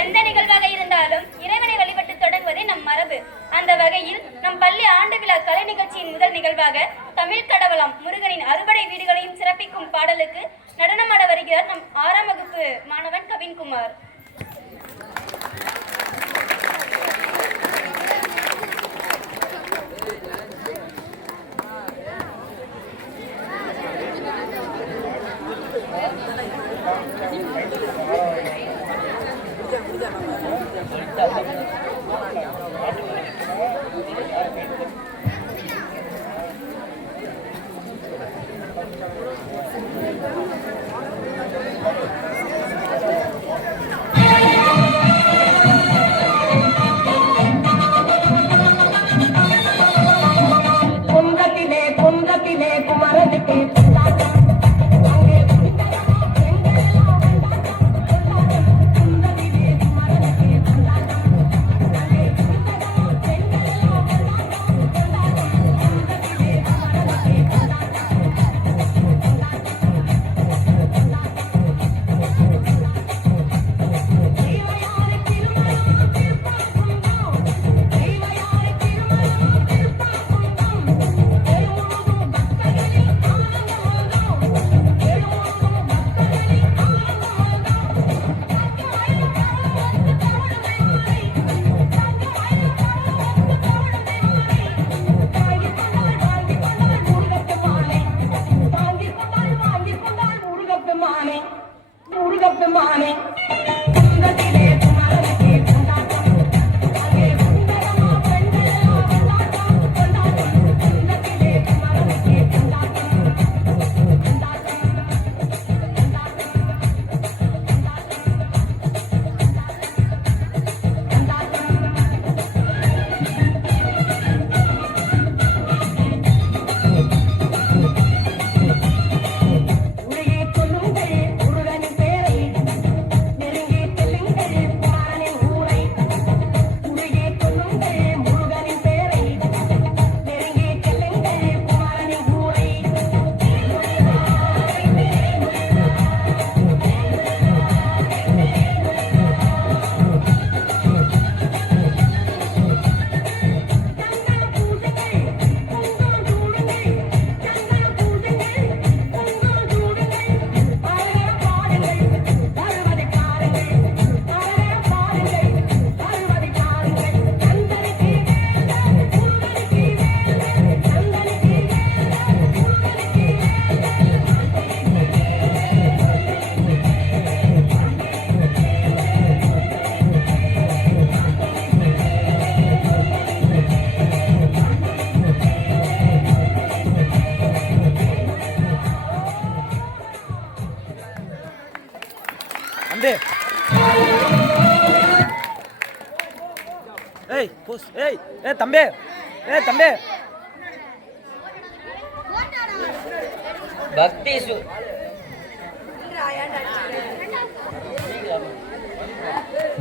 எந்த நிகழ்வாக இருந்தாலும் இறைவனை வழிபட்டு தொடங்குவதே நம் மரபு. அந்த வகையில் நம் பள்ளி ஆண்டு விழா கலை நிகழ்ச்சியின் முதல் நிகழ்வாக தமிழ் கடவுளாம் முருகனின் அறுபடை வீடுகளையும் சிறப்பிக்கும் பாடலுக்கு நடனமாட வருகிறார் நம் 6ஆம் வகுப்பு மாணவன் கவின்குமார்.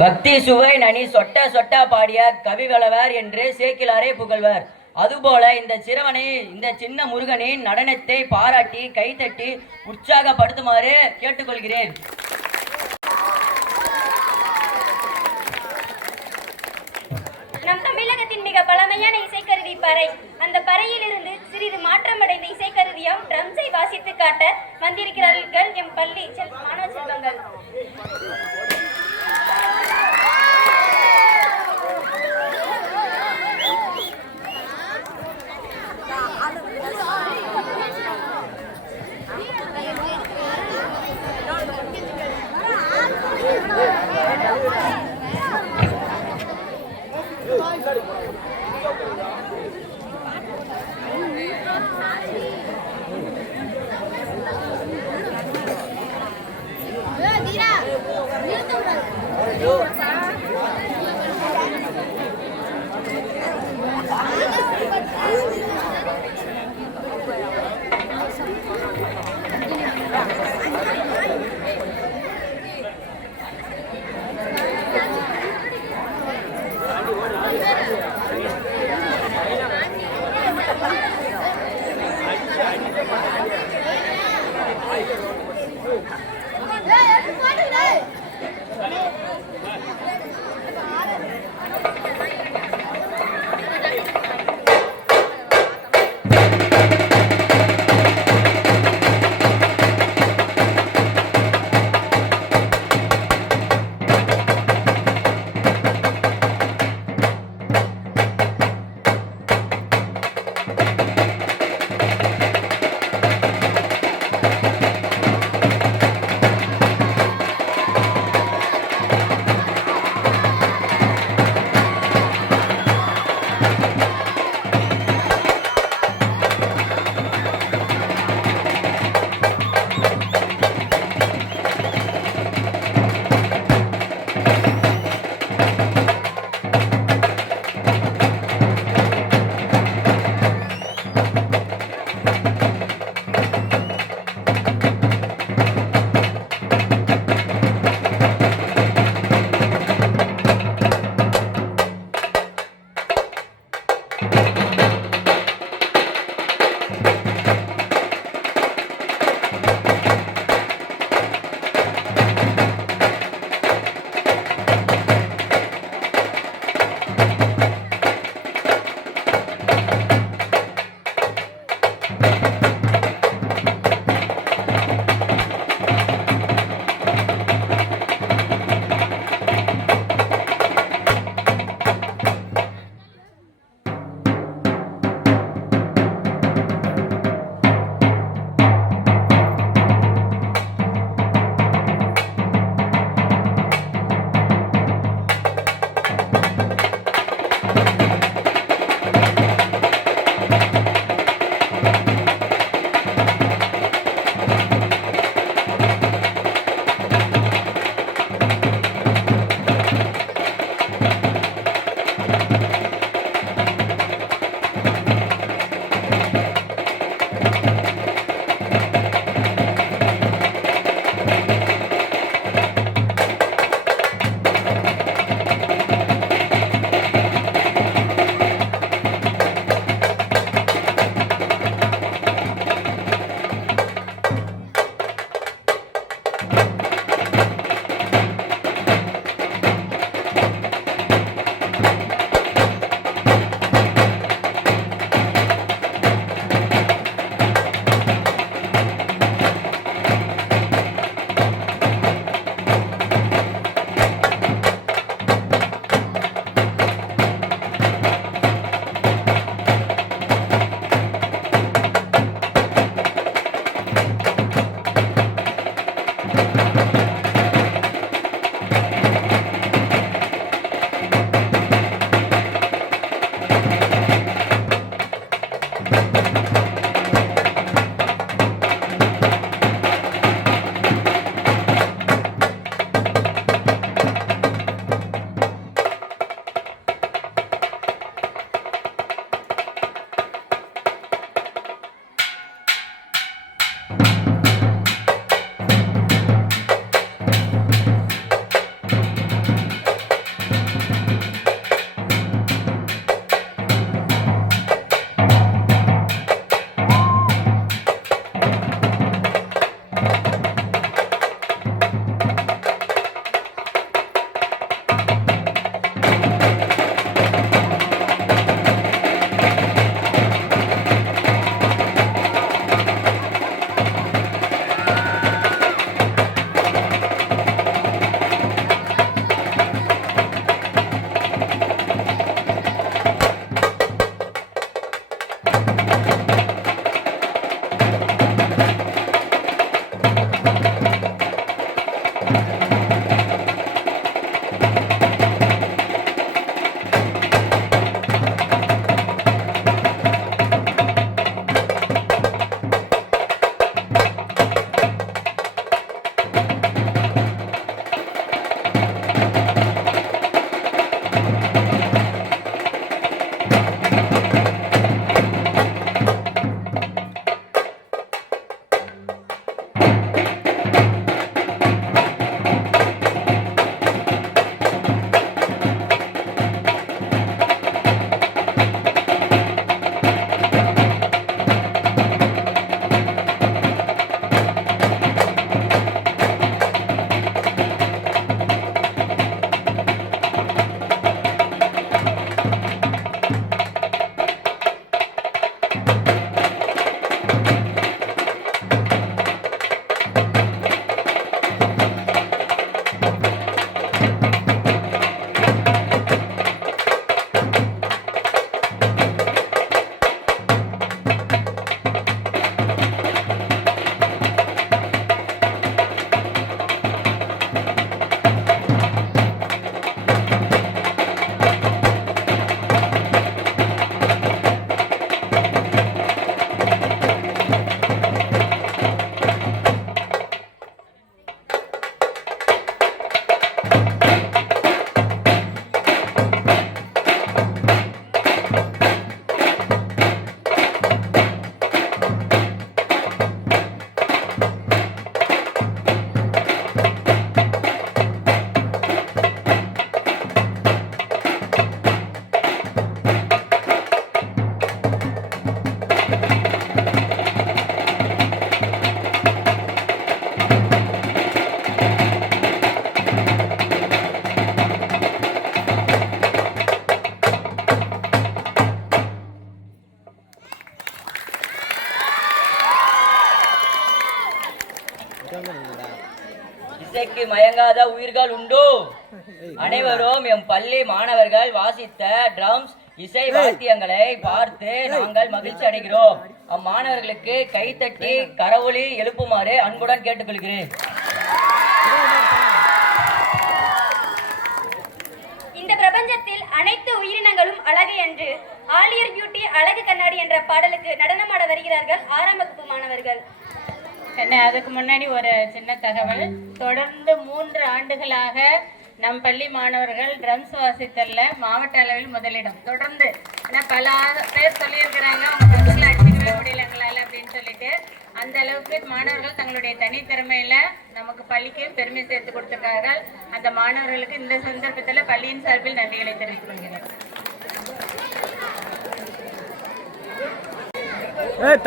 பக்தி சுவை நனி சொட்ட சொட்ட பாடிய கவிவளவர் என்று சேக்கிலாரே புகழ்வர். அதுபோல இந்த சின்ன முருகனின் நடனத்தை பாராட்டி கைத்தட்டி உற்சாகப்படுத்துமாறு கேட்டுக்கொள்கிறேன். நம் தமிழகத்தின் மிக பழமையான இசைக்கருவி பறை. அந்த பறையிலிருந்து சிறிது மாற்றமடைந்த இசைக்கருவியாம் ட்ரம்ஸை வாசித்து காட்ட வந்திருக்கிறார்கள் எம் பள்ளி மாணவ செல்வங்கள். உயிர்கள் உண்டு. அனைவரும் எம் பள்ளி மாணவர்கள் வாசித்த ட்ரம்ஸ் இசை வாத்தியங்களை பார்த்து நாங்கள் மகிழ்ச்சி அடைகிறோம். அம்மாணவர்களுக்கு கைத்தட்டி கரவொலி எழுப்புமாறு அன்புடன் கேட்டுக்கொள்கிறேன். இந்த பிரபஞ்சத்தில் அனைத்து உயிரினங்களும் அழகு என்று ஆலியர் பியூட்டி அழகு கண்ணாடி என்ற பாடலுக்கு நடனமாட வருகிறார்கள் 6ஆம் வகுப்பு மாணவர்கள். அதுக்கு முன்னாடி ஒரு சின்ன தகவல். தொடர்ந்து 3 ஆண்டுகளாக நம் பள்ளி மாணவர்கள் ட்ரம்ஸ் வாசித்தல்ல மாவட்ட அளவில் முதலிடம் தொடர்ந்து. ஏன்னா பல பேர் சொல்லியிருக்கிறாங்க அவங்க பசங்களை அடிச்சுக்கவே முடியல எங்களால் அப்படின்னு சொல்லிட்டு. அந்த அளவுக்கு மாணவர்கள் தங்களுடைய தனித்திறமையில நமக்கு பள்ளிக்கு பெருமை சேர்த்து கொடுத்திருக்கார்கள். அந்த மாணவர்களுக்கு இந்த சந்தர்ப்பத்தில் பள்ளியின் சார்பில் நன்றிகளை தெரிவித்துக் கொள்கிறேன்.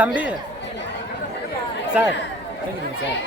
தம்பி சார் சார்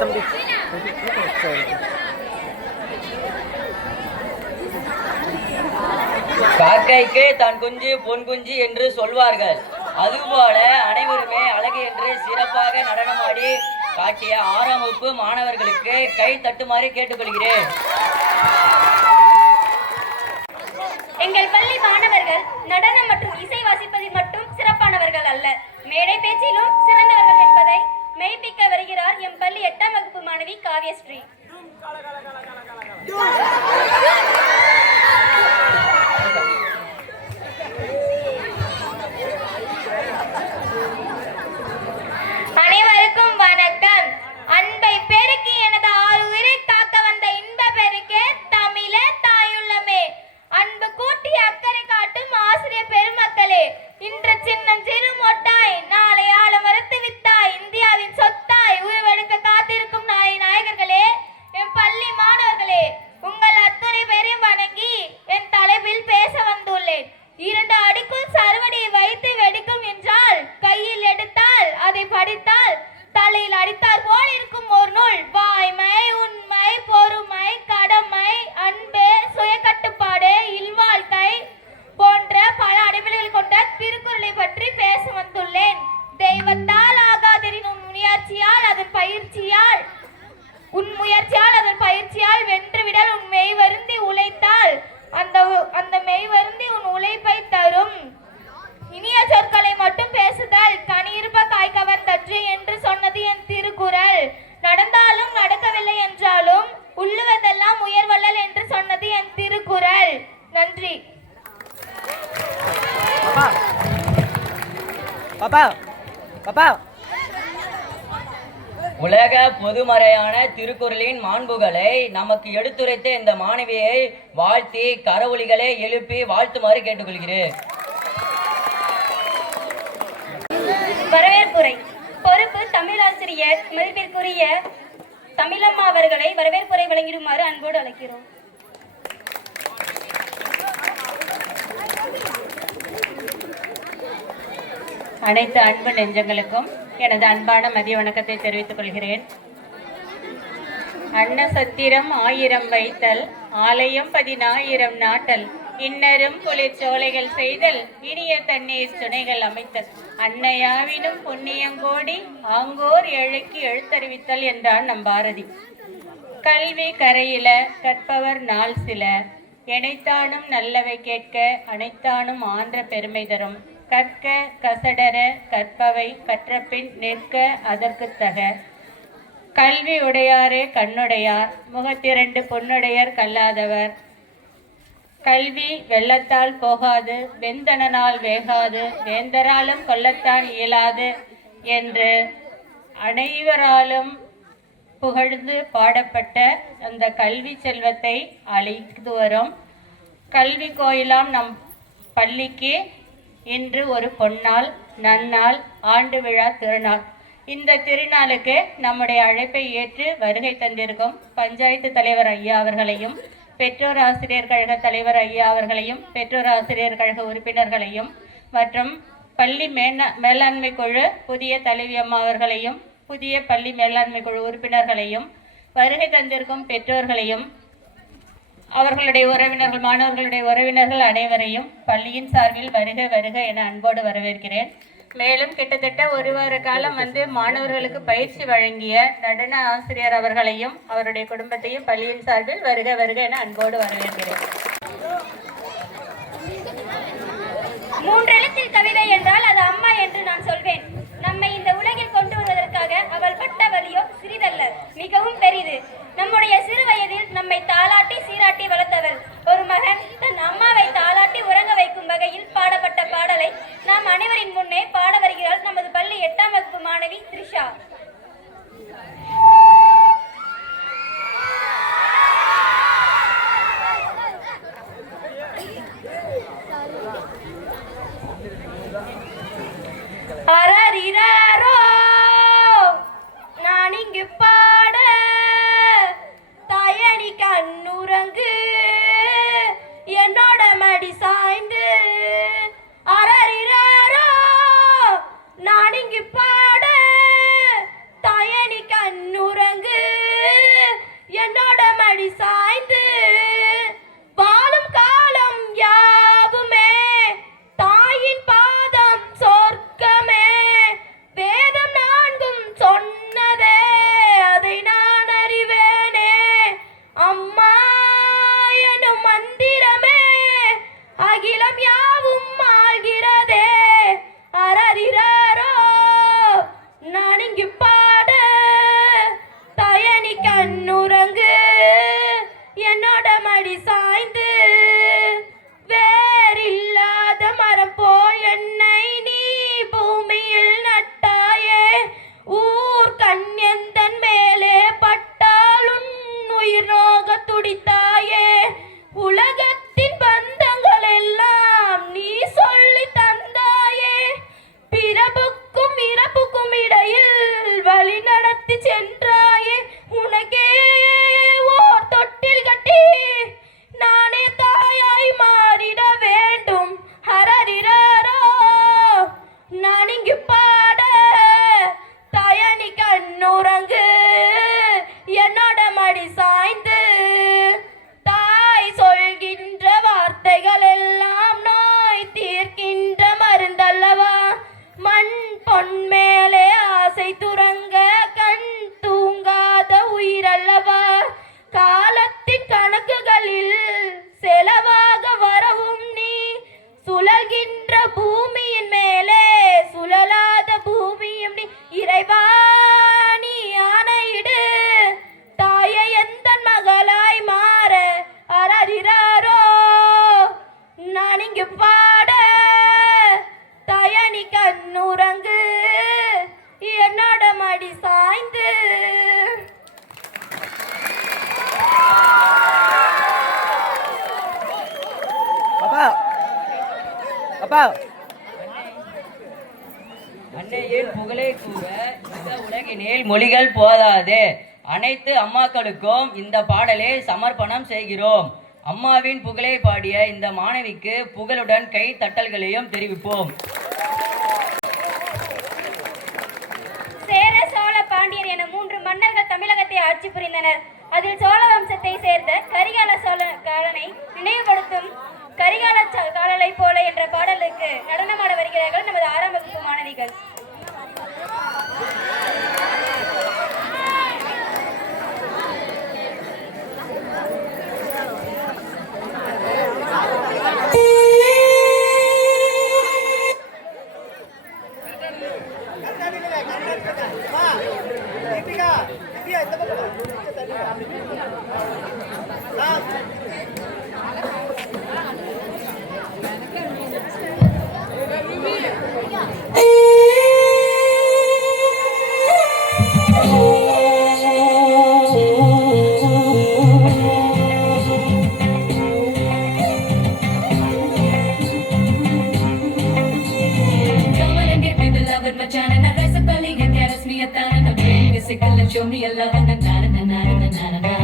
தம்பி காக்கைக்கு தான் குஞ்சு பொன் குஞ்சு என்று சொல்வார்கள். அதுபோல அனைவருமே அழகு என்று சிறப்பாக நடனமாடி காட்டிய 6ஆம் வகுப்பு மாணவர்களுக்கு கை தட்டுமாறு கேட்டுக்கொள்கிறேன். எங்கள் பள்ளி மாணவர்கள் நடனம் மற்றும் இசை வாசிப்பதில் மட்டும் சிறப்பானவர்கள் அல்ல, மேடை பேச்சிலும் சிறந்தவர்கள் என்பதை மெய்ப்பிக்க வருகிறார் எம் பள்ளி 8ஆம் வகுப்பு மாணவி காவ்யஸ்ரீ. 2 அடிக்குள் சரவடியை வைத்து வெடிக்கும் என்றால் கையில் எடுத்தால் அதை படித்தால் தலையில் அடித்தார் போல் இருக்கும் ஒரு நூல். வாய்மை, உண்மை, பொறுமை, கடமை, அன்பு, சுயக்கட்டுப்பாடு, இல்வாழ்க்கை போன்ற பல அடிப்படைகள் கொண்ட திருக்குறளை பற்றி பேச வந்துள்ளேன். தெய்வத்தால் ஆகாதெனின் உன் முயற்சியால் அதன் பயிற்சியால் வென்றுவிடல். உன் மெய் வருந்தி உழைத்தால் அந்த மெய் வருந்தி உன் உழைப்பை தரும். இனிய சொற்களை மட்டும் பேசுதல் கனியிருப்ப காய் கவர்ந்தற்று என்று சொன்னது என் திருக்குறள். நடந்தாலும் நடக்கவில்லை என்றாலும் உள்ளுவதெல்லாம் உயர்வல்லல் என்று சொன்னது என் திருக்குறள். நன்றி. பாப்பா பாப்பா உலக பொதுமறையான திருக்குறளின் மாண்புகளை நமக்கு எடுத்துரைத்த இந்த மாணவியை வாழ்த்தி கரவொலிகளை எழுப்பி வாழ்த்துமாறு கேட்டுக்கொள்கிறேன். வரவேற்புரை. பொறுப்பு தமிழாசிரியர் மதிப்பிற்குரிய தமிழம்மா அவர்களை வரவேற்புரை வழங்கிடுமாறு அன்போடு அழைக்கிறோம். அனைத்து அன்பு நெஞ்சங்களுக்கும் எனது அன்பான மதிய வணக்கத்தை தெரிவித்துக் கொள்கிறேன். அன்னசத்திரம் 1000 வைத்தல், ஆலயம் 10,000 நாட்டல், இன்னரும் குளிர்ச்சோலைகள் செய்தல், இனிய தண்ணீர் சுனைகள் அமைத்தல், அன்னையாவினும் புண்ணியங்கோடி ஆங்கோர் ஏழைக்கு எழுத்தறிவித்தல் என்றான் நம் பாரதி. கல்வி கரையில கற்பவர் நாள் சில, எனைத்தானும் நல்லவை கேட்க அனைத்தானும் ஆன்ற பெருமை தரும். கற்க கசடர கற்பவை கற்றபின் நிற்க அதற்கு தக. கல்வி உடையாரே கண்ணுடையார், முகத்திரண்டு பொன்னுடையர் கல்லாதவர். கல்வி வெள்ளத்தால் போகாது, வெந்தனால் வேகாது, வேந்தராலும் கொல்லத்தான் இயலாது என்று அனைவராலும் புகழ்ந்து பாடப்பட்ட அந்த கல்வி செல்வத்தை அழைத்து வரும் கல்வி கோயிலாம் நம் பள்ளிக்கு இன்று ஒரு பொன்னாள், நன்னாள், ஆண்டு விழா திருநாள். இந்த திருநாளுக்கு நம்முடைய அழைப்பை ஏற்று வருகை தந்திருக்கும் பஞ்சாயத்து தலைவர் ஐயா அவர்களையும், பெற்றோர் ஆசிரியர் கழக தலைவர் ஐயா அவர்களையும், பெற்றோர் ஆசிரியர் கழக உறுப்பினர்களையும் மற்றும் பள்ளி மேலாண்மை குழு புதிய தலைவி அம்மா அவர்களையும், புதிய பள்ளி மேலாண்மை குழு உறுப்பினர்களையும், வருகை தந்திருக்கும் பெற்றோர்களையும், அவர்களுடைய உறவினர்கள், மாணவர்களுடைய உறவினர்கள் அனைவரையும் பள்ளியின் சார்பில் வருக வருக என அன்போடு வரவேற்கிறேன். மேலும் கிட்டத்தட்ட 1 வார காலம் மாணவர்களுக்கு பயிற்சி வழங்கிய நடன ஆசிரியர் அவர்களையும் அவருடைய குடும்பத்தையும் பள்ளியின் சார்பில் வருக வருக என அன்போடு வரவேற்கிறேன். 3 எழுத்தில் கவிதை என்றால் அது அம்மா என்று நான் சொல்வேன். நம்மை இந்த உலகில் கொண்டு வருவதற்காக அவள் பட்ட வலியோ சிறிதல்ல, மிகவும் பெரிது. நம்முடைய சிறு வயதில் நம்மை தாளாட்டி சீராட்டி வளர்த்தவள். ஒரு மகன் தன் அம்மாவை தாளாட்டி உறங்க வைக்கும் வகையில் பாடப்பட்ட பாடலை நாம் அனைவரின் முன்னே பாட வருகிறாள் நமது பள்ளி 8ஆம் வகுப்பு மாணவி த்ரிஷா. அரரிரோ நான் இங்கு பாட தாயணி கண்ணுறங்கு என்னோட மடி சாய்ந்து. அரரிரோ நான் இங்கு பாட தாயணி கண்ணுறங்கு என்னோட மடி சாய்ந்து. வாழும் காலம் யாவுமே தாயின் பாதம் சொர்க்கமே, வேதம் 4ம் சொன்னதே அதை நான் அறிவேனே. அம்மா எனும் மந்திரமே அகிலம் யாவும் ஆள்கிறதே. அரரிரோ நான் இங்கு பாட தயனி கண்ணுறங்கு என்னோட மடி சாய்ந்து. வேறில்லாத மரம் போல் என்னை நீ பூமியில் நட்டாயே, ஊர் கண்யந்தன் மேலே பட்டாலும் உயிர் நோக துடித்தாயே. உலகத்தின் பந்தங்கள் எல்லாம் பாப்பா அன்னையின் புகழை கூற இந்த உலகினில் மொழிகள் போதாது. அனைத்து அம்மாக்களுக்கும் இந்த பாடலை சமர்ப்பணம் செய்கிறோம். அம்மாவின் புகழை பாடிய இந்த மாணவிக்கு புகழுடன் கை தட்டல்களையும் தெரிவிப்போம். சேர, சோழ, பாண்டியர் என 3 மன்னர்கள் தமிழகத்தை ஆட்சி புரிந்தனர். அதில் சோழ வம்சத்தை சேர்ந்த கரிகால சோழ காலனை நினைவுபடுத்தும் கரிகால காலலை போல என்ற பாடலுக்கு நடனமாட வருகிறார்கள் நமது 6ஆம் வகுப்பு மாணவிகள். Show me a love and na na na na na na na.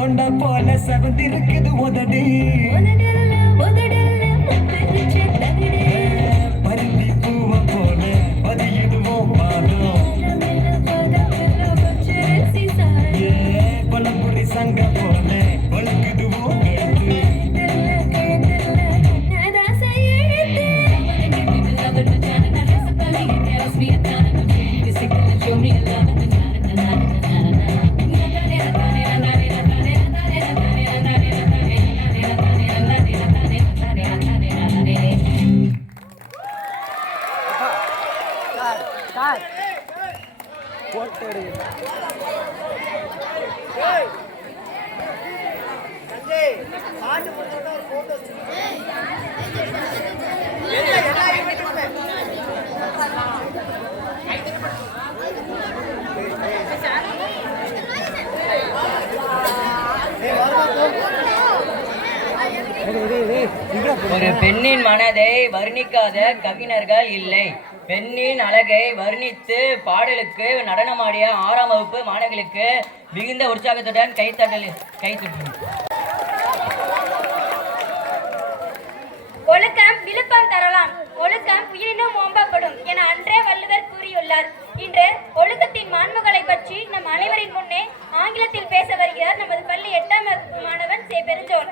கொண்ட போல சவந்திருக்குது உதடி பருத்தி பூவ போல பதியிடுவோம் பாதம் பழம்புரி சங்க போல வழுக்குதுவோம் ஒரு பெண்ணின் மனதை வர்ணிக்காத கவிஞர்கள் இல்லை. பெண்ணின் அழகை வர்ணித்து பாடலுக்கு நடனமாடிய 6ஆம் வகுப்பு மாணவர்களுக்கு மிகுந்த உற்சாகத்துடன் கைத்தட்டல். ஒழுக்கம் விழுப்பம் தரலாம், ஒழுக்கம் உயிரினும் ஓம்பப்படும் என அன்றே வள்ளுவர் கூறியுள்ளார். இன்று ஒழுக்கத்தின் மாண்புகளை பற்றி நம் அனைவரின் முன்னே ஆங்கிலத்தில் பேச வருகிறார் நமது பள்ளி 8ஆம் வகுப்பு மாணவன் சே. பெருஞ்சோன்.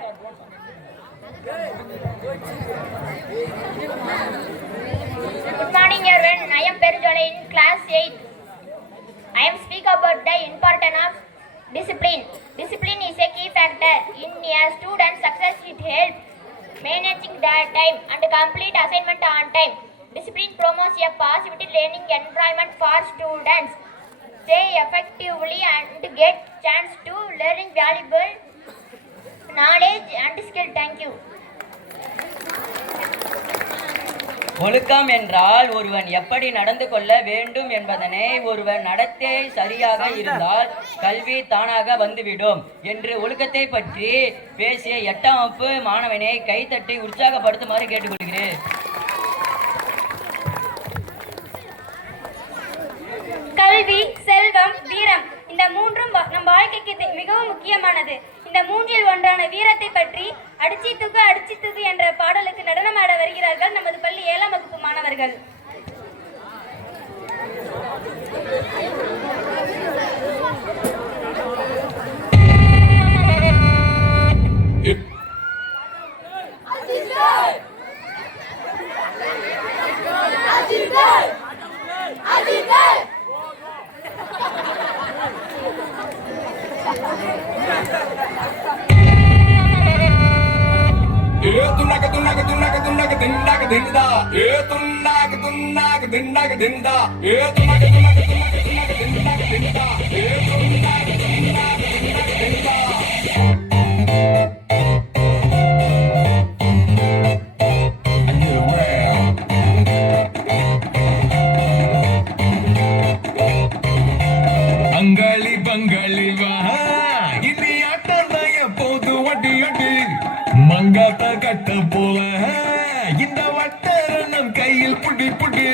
Good morning everyone. I am Perujole in class 8. I am speak about the importance of discipline. Discipline is a key factor in a student's success. It helps managing their time and complete assignment on time. Discipline promotes a positive learning environment for students. They effectively and get chance to learning valuable knowledge and skill. Thank you. ஒழுக்கம் என்றால் ஒருவன் எப்படி நடந்து கொள்ள வேண்டும் என்பதனை, ஒருவன் நடத்தை சரியாக இருந்தால் கல்வி தானாக வந்துவிடும் என்று ஒழுக்கத்தை பற்றி பேசிய 8ஆம் வகுப்பு மாணவனை கைத்தட்டி உற்சாகப்படுத்துமாறு கேட்டுக்கொள்கிறேன். கல்வி, செல்வம், வீரம் இந்த மூன்றும் நம் வாழ்க்கைக்கு மிகவும் முக்கியமானது. இந்த மூன்றில் ஒன்றான வீரத்தை பற்றி அடிச்சி தூக்கு என்ற பாடலுக்கு நடனமாட வருகிறார்கள் நமது பள்ளி 7ஆம் வகுப்பு மாணவர்கள். அங்காளி பங்காளி வா இனி ஆட்டம் போது வட்டி வட்டி மங்காத்த கட்ட போல இந்த வட்டரணம் கையில் புடி புடி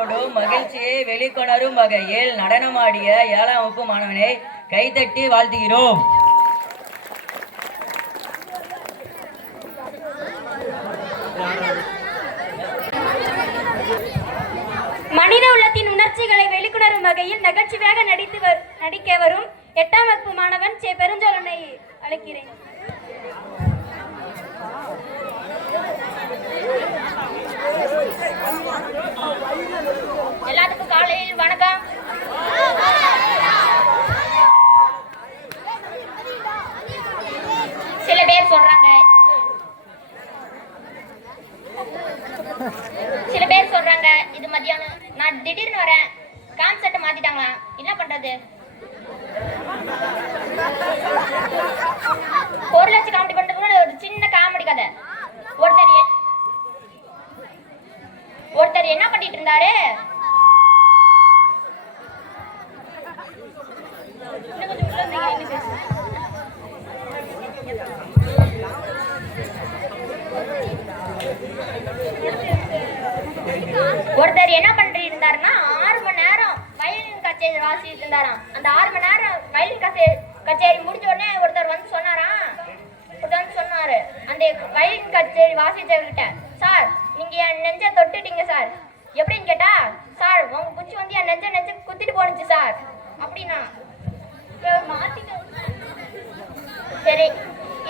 ஏற்படும் மகிழ்ச்சியை வெளிக்கொணரும் வகையில் நடனமாடிய 7ஆம் வகுப்பு மாணவனை கைதட்டி வாழ்த்துகிறோம். மனித உள்ளத்தின் உணர்ச்சிகளை வெளிக்கொணரும் வகையில் நகைச்சுவையாக நடிக்க வரும் 8ஆம் வகுப்பு மாணவன் சே பெருஞ்சோழனை அழைக்கிறேன். எல்லாத்துக்கும் காலையில் வணக்கம். சில பேர் சொல்றாங்க இது மத்தியானம். நான் திடீர்னு வரேன், கான்செப்ட் மாத்திட்டாங்களா, என்ன பண்றது? 1 லட்சம் காமெடி பண்றது ஒரு சின்ன காமெடி கதை. ஒருத்தர் என்ன பண்ணிட்டு இருந்தாரு, ஒருத்தர் என்ன பண்ணிட்டு இருந்தாருன்னா 6 மணி நேரம் வயலின் கச்சேரி வாசிட்டு இருந்தாராம். அந்த 6 மணி நேரம் வயலின் கச்சேரி முடிஞ்ச உடனே ஒருத்தர் வந்து சொன்னாரு அந்த வயலின் கச்சேரி வாசிச்சவர்கிட்ட, சார் நீங்க என் நெஞ்ச தொட்டுட்டீங்க சார். எப்படின்னு கேட்டா, சார் உங்க குச்சி வந்து என் நெஞ்ச குத்திட்டு போனுச்சு சார் அப்படின்னா. சரி,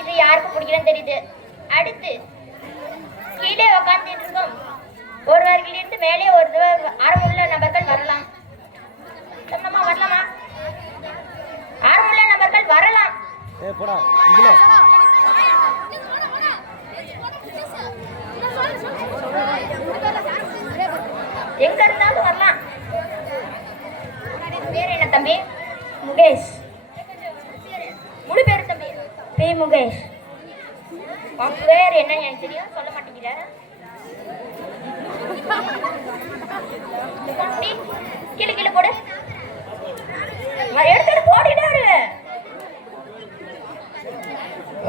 இது யாருக்கு பிடிக்கிறேன்னு தெரியுது. அடுத்து கீழே உக்காந்துட்டு இருக்கோம் ஒருவர்களிலிருந்து மேலே ஆர்வமுள்ள நபர்கள் வரலாம். வரலாமா? ஆர்வமுள்ள நபர்கள் வரலாம். எங்க இருந்தாலும் வரலாம். பேர் என்ன தம்பி? முகேஷ். முழு பேர் தம்பி? பி முகேஷ். உன் பேர் என்ன எனக்கு தெரியும், சொல்ல மாட்டேங்கிற. கீழே போடு, எடுத்து போடிடாரு.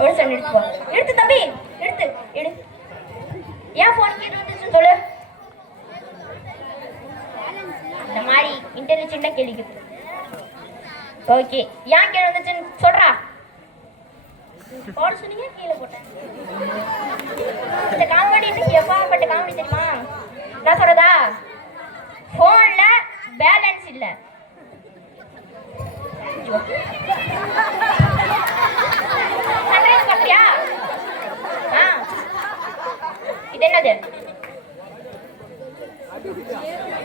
ஒரு செகண்ட் எடுத்து போ. எடுத்து தம்பி, எடு. ஏன் போன் கீழே வந்துச்சு சொல்லு. இந்த மாதிரி இன்டெலிஜென்ட்டா கேள்வி. ஓகே, ஏன் கீழே வந்துச்சுன்னு சொல்றா. போட சொன்னீங்க, கீழே போட்டேன். இந்த காமெடி எவ்வாறுபட்ட காமெடி தெரியுமா? நான் சொல்றதா, போன்ல பேலன்ஸ் இல்ல. பண்றியா? இது என்னது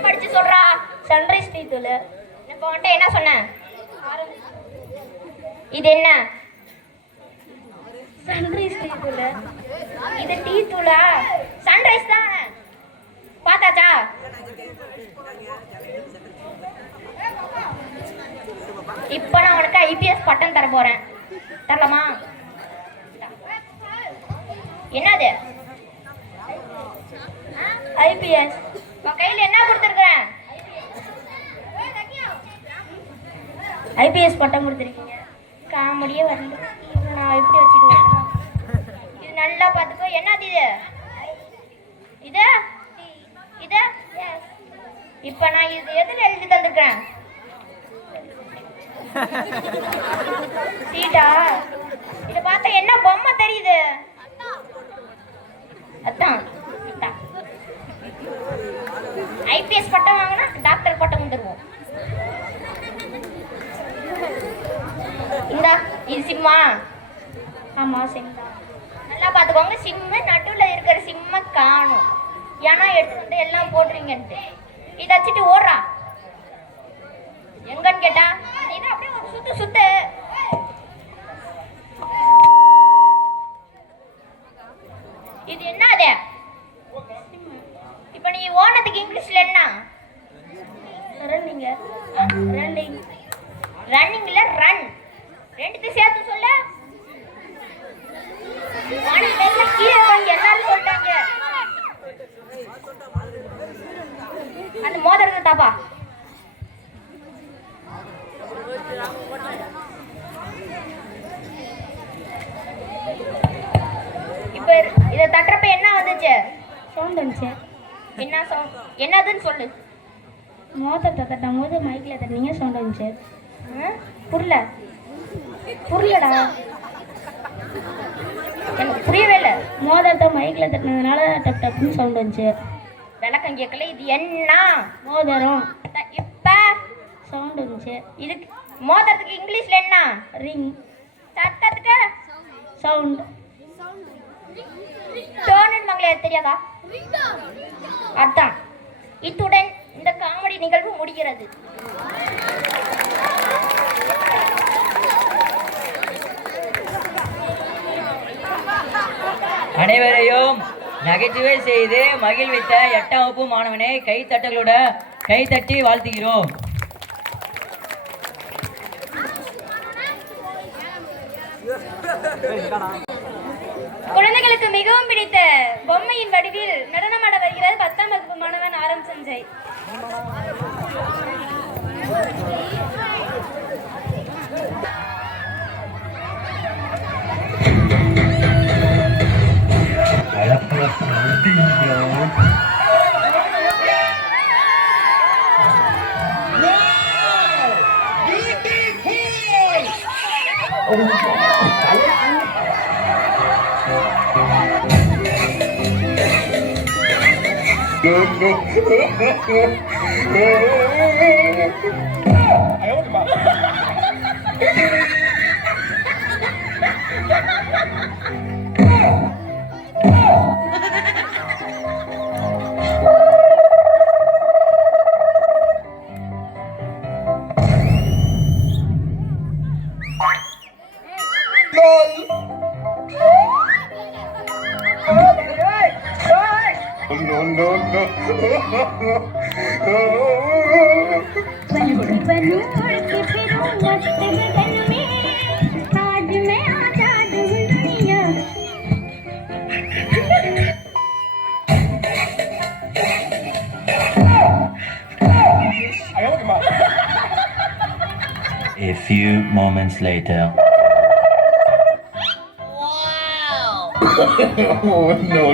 படிச்சு சொல்றா. சன்ரைஸ் டீ தூள். இப்ப வந்துட்டு என்ன சொன்ன? இது என்ன? சன்ரைஸ் டீ தூள். இது டீ தூளா? சன்ரைஸ் தான். பார்த்தாச்சா? இப்ப நான் உனக்கு ஐபிஎஸ் பட்டம் தர போறேன். தரலாமா? என்னது? ஐபிஎஸ். உன் கையில என்ன கொடுத்துருக்கேன்? ஐபிஎஸ் பட்டம் கொடுத்துருக்கீங்க. காமெடியே வரல. நான் எப்படி வச்சுட்டு வரணும்? இது நல்லா பார்த்துக்கோ. என்னது இது? இது இது இப்ப நான் இது எதுல எழுதி தந்திருக்கேன்? சீட்டா? இத பார்த்தா என்ன பொம்மை தெரியுது? அதான் ஐபிஎஸ் பட்டம் வாங்கினா டாக்டர் பட்டம் தருவோம். இந்த இது சிம்மா? ஆமா, சிம் தான். நல்லா பார்த்துக்கோங்க. சிம்மு நடுவில் இருக்கிற சிம்மை காணும். ஏன்னா எடுத்து வந்து எல்லாம் போடுறீங்கன்ட்டு. இதை வச்சுட்டு ஓடுறா. எங்கன்னு கேட்டா இது அப்படியே ஒரு சுத்து. இது என்ன? அது இப்ப நீ ஓடுறதுக்கு இங்கிலீஷ்ல என்ன? ரன்னிங். ரன்னிங்ல ரன். ரெண்டுத்தையும் சேர்த்து சொல்ல. கீழே எல்லாரும் சொல்லிட்டாங்க. அந்த மோதிரத்தை தாப்பா. இப்ப இத தட்டுறப்ப என்ன வந்துச்சு? சவுண்ட் வந்துச்சு. என்ன சவுண்ட்? என்னதுன்னு சொல்லு. மோதிரத்தை தட்டும் போது மைக்கில் தட்டினீங்க சவுண்ட் வந்துச்சு. புரியலடா, எனக்கு புரியவே இல்லை. மோதிரத்தை மைக்கில் தட்டினதுனால டப் டப்னு சவுண்ட் வந்துச்சு. விளக்கம் கேட்கல. இது என்ன மோதிரம்? இப்போ சவுண்ட் வந்துச்சு. இதுக்கு மோதிரத்துக்கு இங்கிலீஷில் என்ன? ரிங். சட்டத்துக்கு சவுண்ட். டோன்னு மங்களே தெரியாதா? அதான். இத்துடன் இந்த காமெடி நிகழ்வு முடிகிறது. அனைவரையும் நகைச்சுவை செய்து மகிழ்வித்த 8ஆம் வகுப்பு மாணவனை கைத்தட்டி வாழ்த்துகிறோம். குழந்தைகளுக்கு மிகவும் பிடித்த பொம்மையின் வடிவில் நடனமாட வருகிறது 10ஆம் வகுப்பு மாணவன் ஆரம் Sanjay. A few moments later. Oh, no.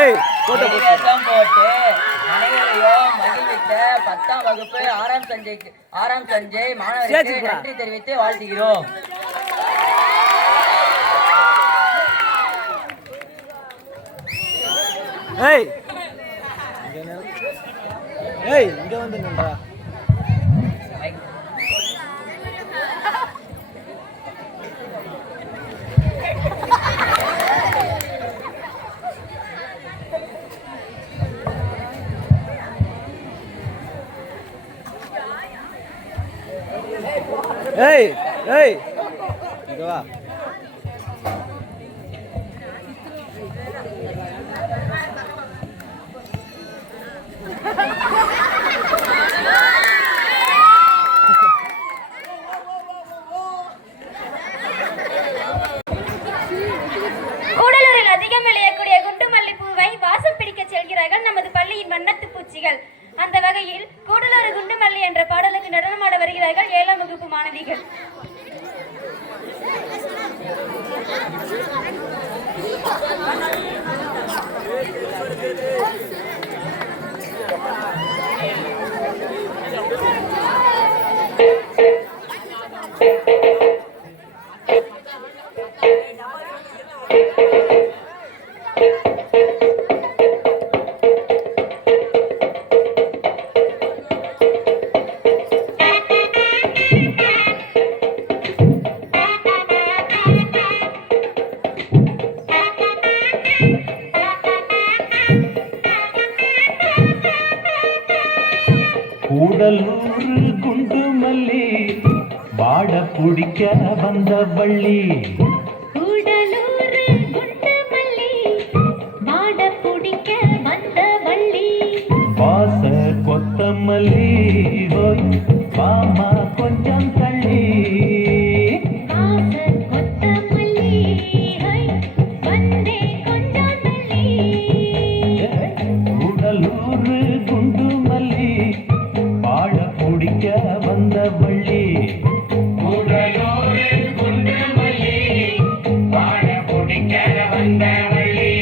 ஏய் போட்டு வேஷம் போட்டு அனைவரையும் மகிழ்வித்த 10ஆம் வகுப்பு ஆறாம் சஞ்சய் மாணவர்களுக்கு நன்றி தெரிவித்து வாழ்த்துகிறோம். ஏய் ஏய் இங்க வந்து நின்றா. ஏய் ஏய் இங்க வா. கூடலூரில் அதிகம் விளையக்கூடிய குண்டு மல்லிப்பூவை வாசம் பிடிக்க செல்கிறார்கள் நமது பள்ளியின் வண்ணத்து பூச்சிகள். அந்த வகையில் கூடலூர் குண்டுமல்லி என்ற பாடலுக்கு நடனமாட வருகிறார்கள் 7ஆம் வகுப்பு மாணவிகள். கூடலூர் குண்டு மல்லி வாட பிடிக்க வந்த வள்ளி. கூடலூர் குண்டு மல்லி வாட பிடிக்க வந்த வள்ளி. வாச கொத்தமல்லி ஹோய் மாமா கொஞ்சம் தள்ளி. வாச கொத்தமல்லி ஹோய் வந்தே கொஞ்சம் தள்ளி. கூடலூர் குண்டு மல்லி வாட பிடிக்க வந்த வள்ளி. கூடலூர் குண்டு மல்லி வாட பிடிக்க வந்த வள்ளி.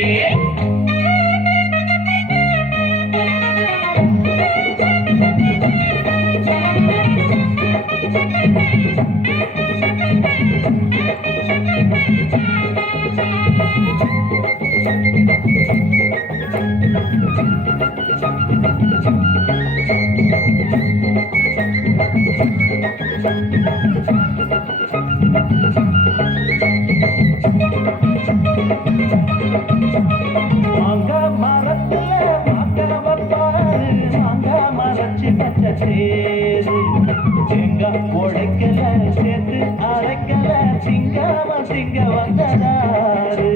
மாங்க மரத்துல மாங்க வைப்பாரு மாங்க மரச்சு பச்சை சேரு. தேங்காய் உடைக்கல சேர்த்து அரைக்கல சிங்காம சிங்க வந்ததாரு.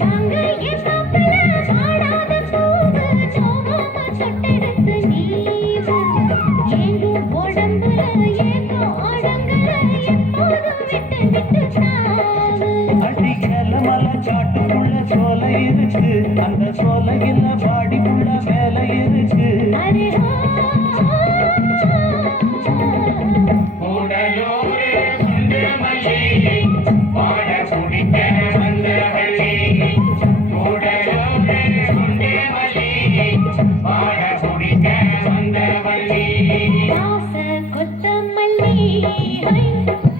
சாங்கைய சாப்பிட சாடாத பூவு சோகாம சொட்டெடுத்து நீவு. ஏங்கும் உடம்புல ஏக்கம் அடங்குற எப்போதும் விட்டு விட்டு சாவு. அடிக்கல மலை காட்டுக்குள்ள சோலை இருக்கு அந்த சோலையில பாடிக்குள்ள வேலை இருக்கு. அரே ஹோ வாச கொத்தமல்லி ஹை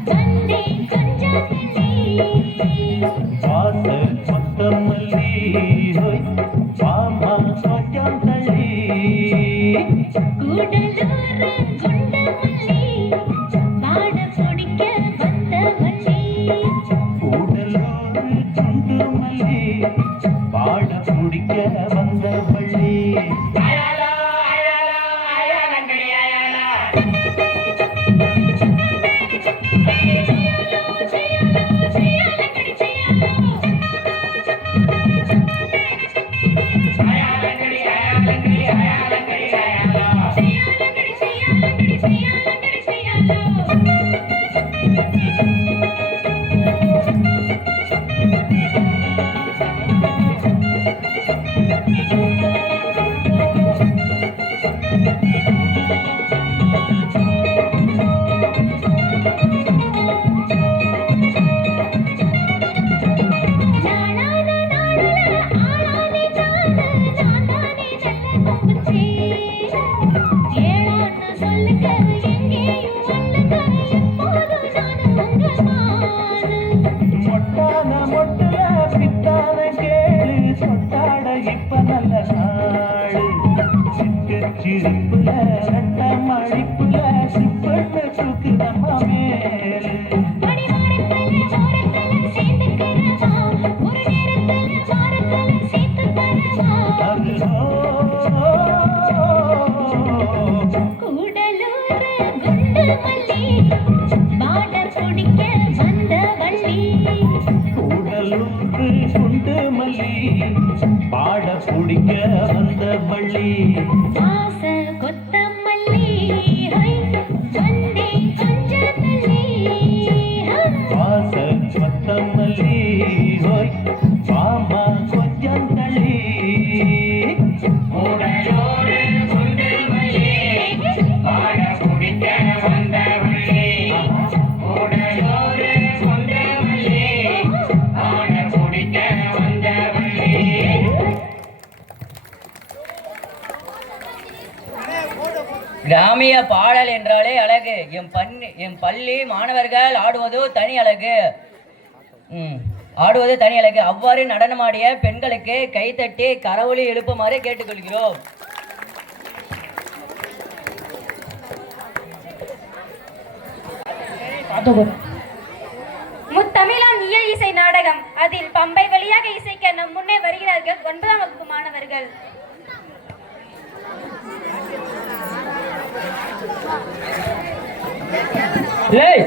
வந்தே கொஞ்சம் தள்ளி. வாச கொத்தமல்லி ஹோய் மாமா கொஞ்சம் தள்ளி. கூடலூர் குண்டு மல்லி வாட பிடிக்க வந்த வள்ளி. கூடலூர் குண்டு மல்லி வாட பிடிக்க வந்த வள்ளி. சிரிப்புல ரெட்ட மழிப்புல சிப்பட்ட தூக்குதம்மா மேலே கூடலூர் குண்டு மல்லி பாட பிடிக்க வந்த வள்ளி வாச கொத்தமல்லி ஹோய் வாமா கொஞ்சம் தள்ளி கூடலூர் குண்டு மல்லி பாட பிடிக்க வந்த வள்ளி கூடலூர் குண்டு மல்லி பாட பிடிக்க வந்த வள்ளி. கிராமிய பாடல் என்றாலே அழகு. என் பள்ளி மாணவர்கள் ஆடுவதோ தனி அழகு. ஆடுவது தனி அழகு. அவ்வாறு நடனமாடிய பெண்களுக்கு கைத்தட்டி கரவொலி எழுப்புமாறு கேட்டுக்கொள்கிறோம். முத்தமிழாம் இயல் இசை நாடகம். அதில் பம்பை வழியாக இசைக்க நம் முன்னே வருகிறார்கள் 9ஆம் வகுப்பு மாணவர்கள். ஏய்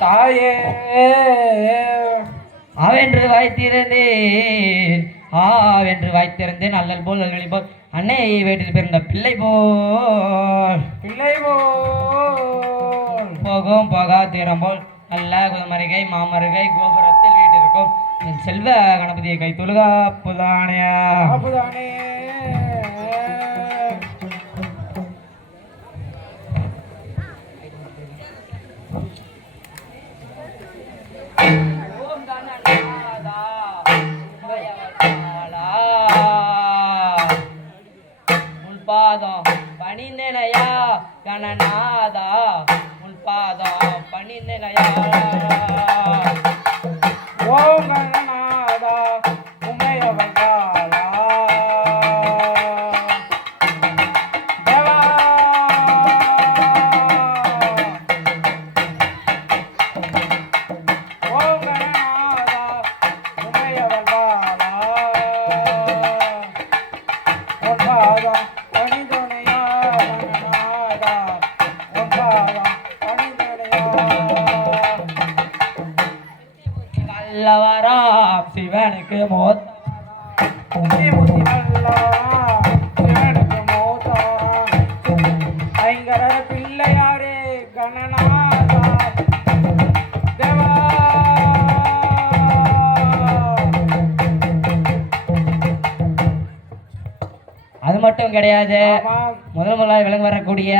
தாயே ஆவென்று வாய்த்திருந்தேன் ஆவென்று வாய்த்திருந்தேன் அல்லல் போல் அல்லல் போல் அன்னை வீட்டில் பிறந்த பிள்ளை போல் போகும் போகா தீரம் போல் நல்ல குதமருகை மாமருகை கோபுரத்தில் வீட்டிற்கும் என் செல்வ கணபதியை கை தொழுகாப்புதானே பாதம் பணிந்தனையா கணநாதா உன் பாதம் பணிந்தனையா ஓம் கணநாதா உமையவங்காலா தேவா ஓம் கணநாதா உமையவங்காலா உன் பாதம் சிவனுக்கு ஐங்கர பிள்ளையாரே கணநாதா தேவா அது மட்டும் கிடையாது முதலாய் விளங்க வரக்கூடிய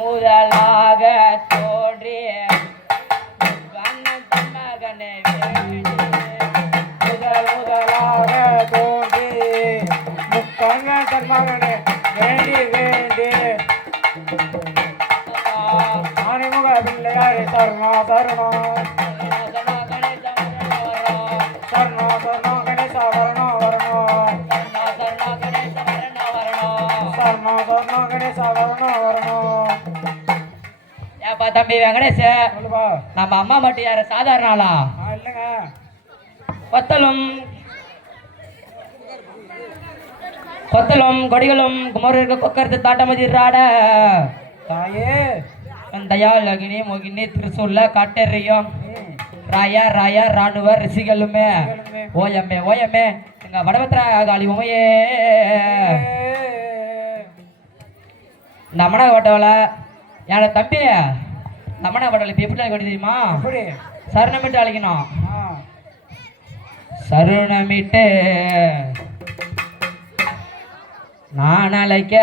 முதலாக தோன்றிய முதலாக தோன்றி முக்கண்ண தன்மகனே வேண்டி வேண்டி ஆனைமுக பிள்ளையாரே சரணா சரணா சரணா சரணா கணேச வரணோ வரணோ சரணா சரணா கணேச வரணோ வரணோ. ஏப்பா தம்பி வெங்கடேஷ், நம்ம அம்மா மட்டும் யார சாதாரண ஆளா? இல்லைங்க, கொத்தலும் கொடிகளும் குமரருக்கு கொக்கரத்து தாட்டமதிராட தாயே தயால் அகினி மோகினி திருசூல்ல காட்டெறியும் ராயா ராயா ராணுவ ரிஷிகளுமே ஓயம்மே ஓயம்மே எங்க வடபத்திரா காளி உமையே இந்த அம்மனா ஓட்டவளை என்னோட தம்பி அம்மனா ஓட்டவளை இப்போ எப்படி அழைக்க தெரியுமா? சரணமிட்டு அழைக்கணும். சரணமிட்டு நான் அழைக்க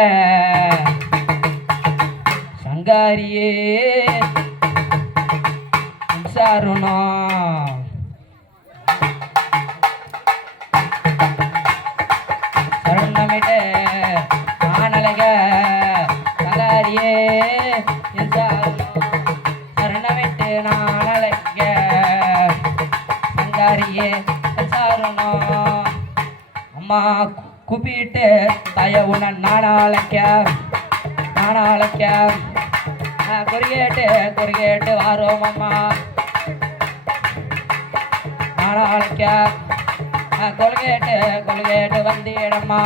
சங்காரியே சரணம் சரணமிட்டு நான் அழைக்க சங்காரியே சரணமிட்டு நான் அழைக்க சங்காரியே சரணம். அம்மா கூப்பிட்டு தாய உன்னை நானாளைக்க குறிகேட்டு வாரோம் அம்மா நானாளைக்க கொள்கேட்டு வந்தீடம்மா.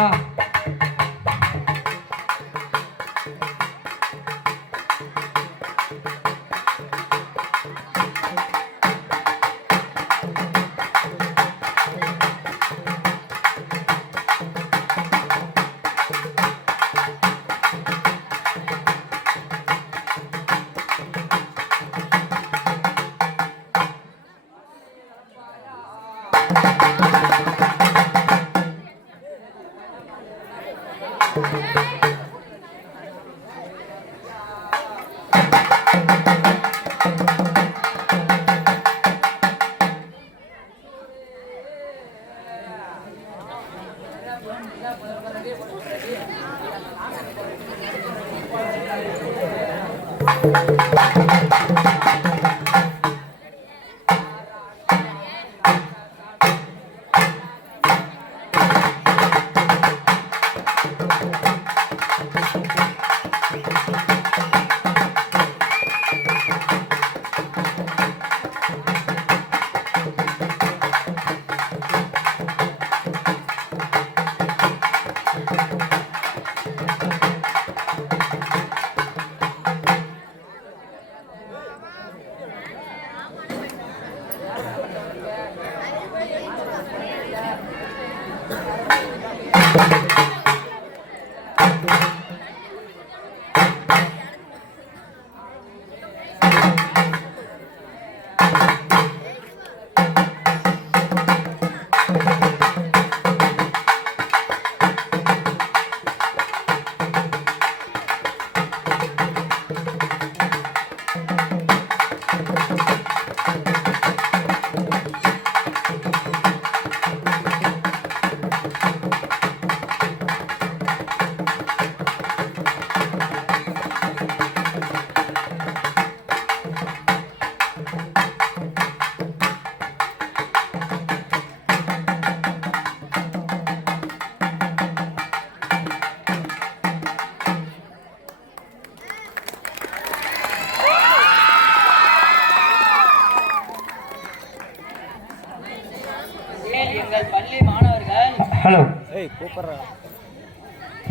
எங்கள் பள்ளி மாணவர்கள் ஹலோ ஏய் கூப்பிட்றா.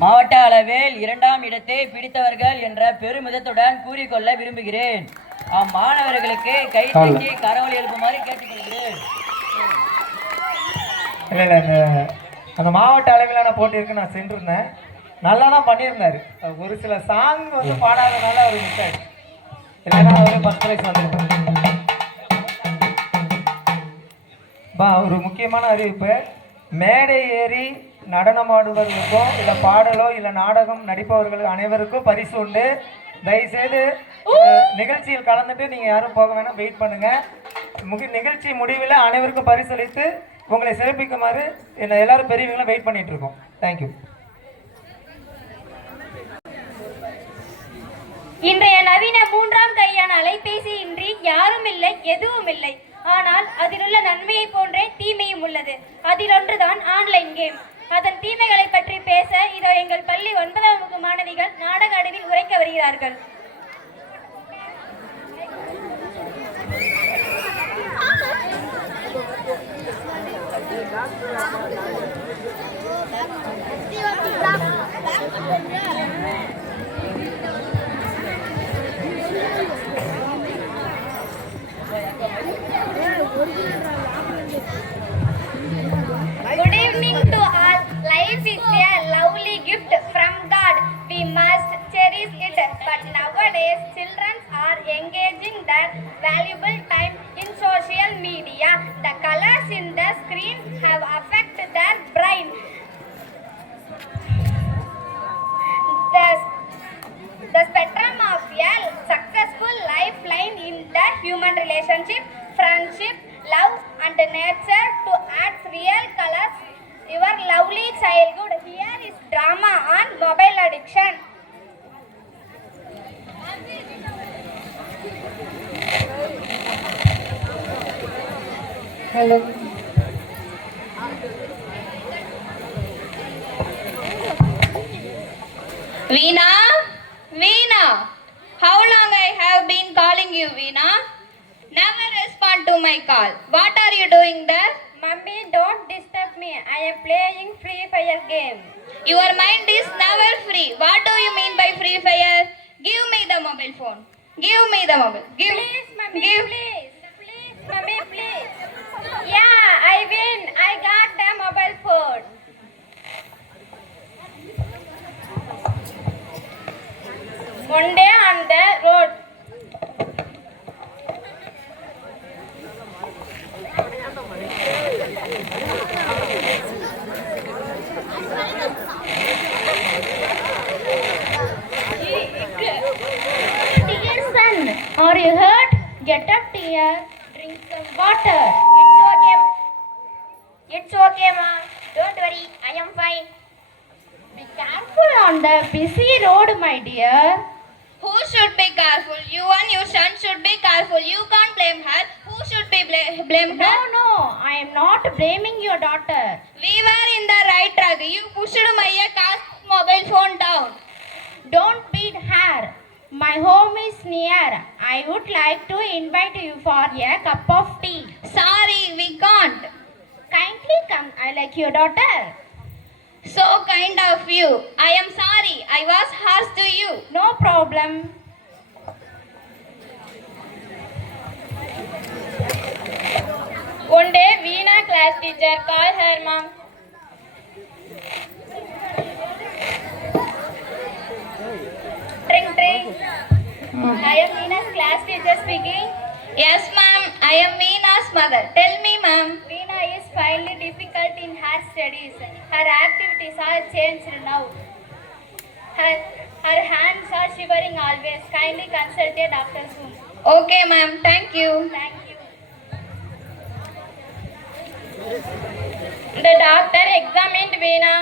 மாவட்ட அளவில் 2ஆம் இடத்தை பிடித்தவர்கள் என்ற பெருமிதத்துடன் கூறிக்கொள்ள விரும்புகிறேன். அம்மாணவர்களுக்கு கைத்தட்டி கரவொலி எழுப்புமாறு கேட்டுக்கொள்கிறேன். இல்லை இல்லை அந்த மாவட்ட அளவிலான போட்டிக்கு நான் சென்றிருந்தேன். நல்லா தான் பண்ணியிருந்தார். ஒரு சில சாங் வந்து பாடாதனால அவர் மிஸ் ஆயிடுச்சு. இல்லைன்னா அவரே ஃபர்ஸ்ட் ப்ரைஸ் வந்துருப்பார். ஒரு முக்கியமான அறிவிப்பு, மேடை ஏறி நடனமாடுவதற்கோ இல்லை பாடலோ இல்லை நாடகம் நடிப்பவர்கள் அனைவருக்கும் பரிசு உண்டு. தயவுசெய்து நிகழ்ச்சியில் கலந்துட்டு நீங்கள் யாரும் போக வேணாம், வெயிட் பண்ணுங்கள். நிகழ்ச்சி முடிவில் அனைவருக்கும் பரிசளித்து உங்களை சிறப்பிக்குமாறு எல்லாரும் பெரியவங்களும் வெயிட் பண்ணிட்டு இருக்கோம். தேங்க்யூ. இன்றைய நவீன 3ஆம் கையான அலைபேசி இன்றி யாரும் இல்லை, எதுவும் இல்லை. ஆனால் அதிலுள்ள நன்மையை போன்றே தீமையும் உள்ளது. அதில் ஒன்றுதான் ஆன்லைன் கேம். அதன் தீமைகளை பற்றி பேச இதோ எங்கள் பள்ளி 9ஆம் வகுப்பு மாணவிகள் நாடக அடைவில் உரைக்க வருகிறார்கள். Good evening to all. Life is a lovely gift from God. We must cherish it. But nowadays, children are engaging their valuable time in social media. The colors in the screen have affected their brain. The spectrum of a successful lifeline in the human relationship, friendship, love and nature to add real colors your lovely childhood. Here is drama on mobile addiction. Hello. Veena, how long I have been calling you, Veena? Never respond to my call. What are you doing there? Mummy, don't disturb me. I am playing Free Fire game. Your mind is never free. What do you mean by Free Fire? Give me the mobile phone. Give me the mobile. Please, Mummy, please. Please, Mummy, please. Yeah, I win. I got the mobile phone. One day on the road. Dear son, are you hurt? Get up, dear. Drink some water. It's okay. It's okay, ma. Don't worry. I am fine. Be careful on the busy road, my dear. Who should be careful? You and your son should be careful. You can't blame her. Who should be blame her? No, I am not blaming your daughter. We were in the right track. You pushed my car's mobile phone down. Don't beat her. My home is near. I would like to invite you for a cup of tea. Sorry, we can't. Kindly come. I like your daughter. So kind of you. I am sorry. I was harsh to you. No problem. One day, Veena class teacher called her mom. class teacher speaking. Yes, ma'am. I am Meena's mother. Tell me, ma'am. Veena is finding difficult in her studies. Her activities are changed now. Her hands are shivering always. Kindly consult a doctor soon. Okay, ma'am. Thank you. Thank you. The doctor examined Veena.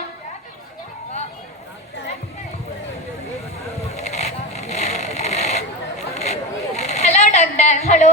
Hello, doctor. Hello.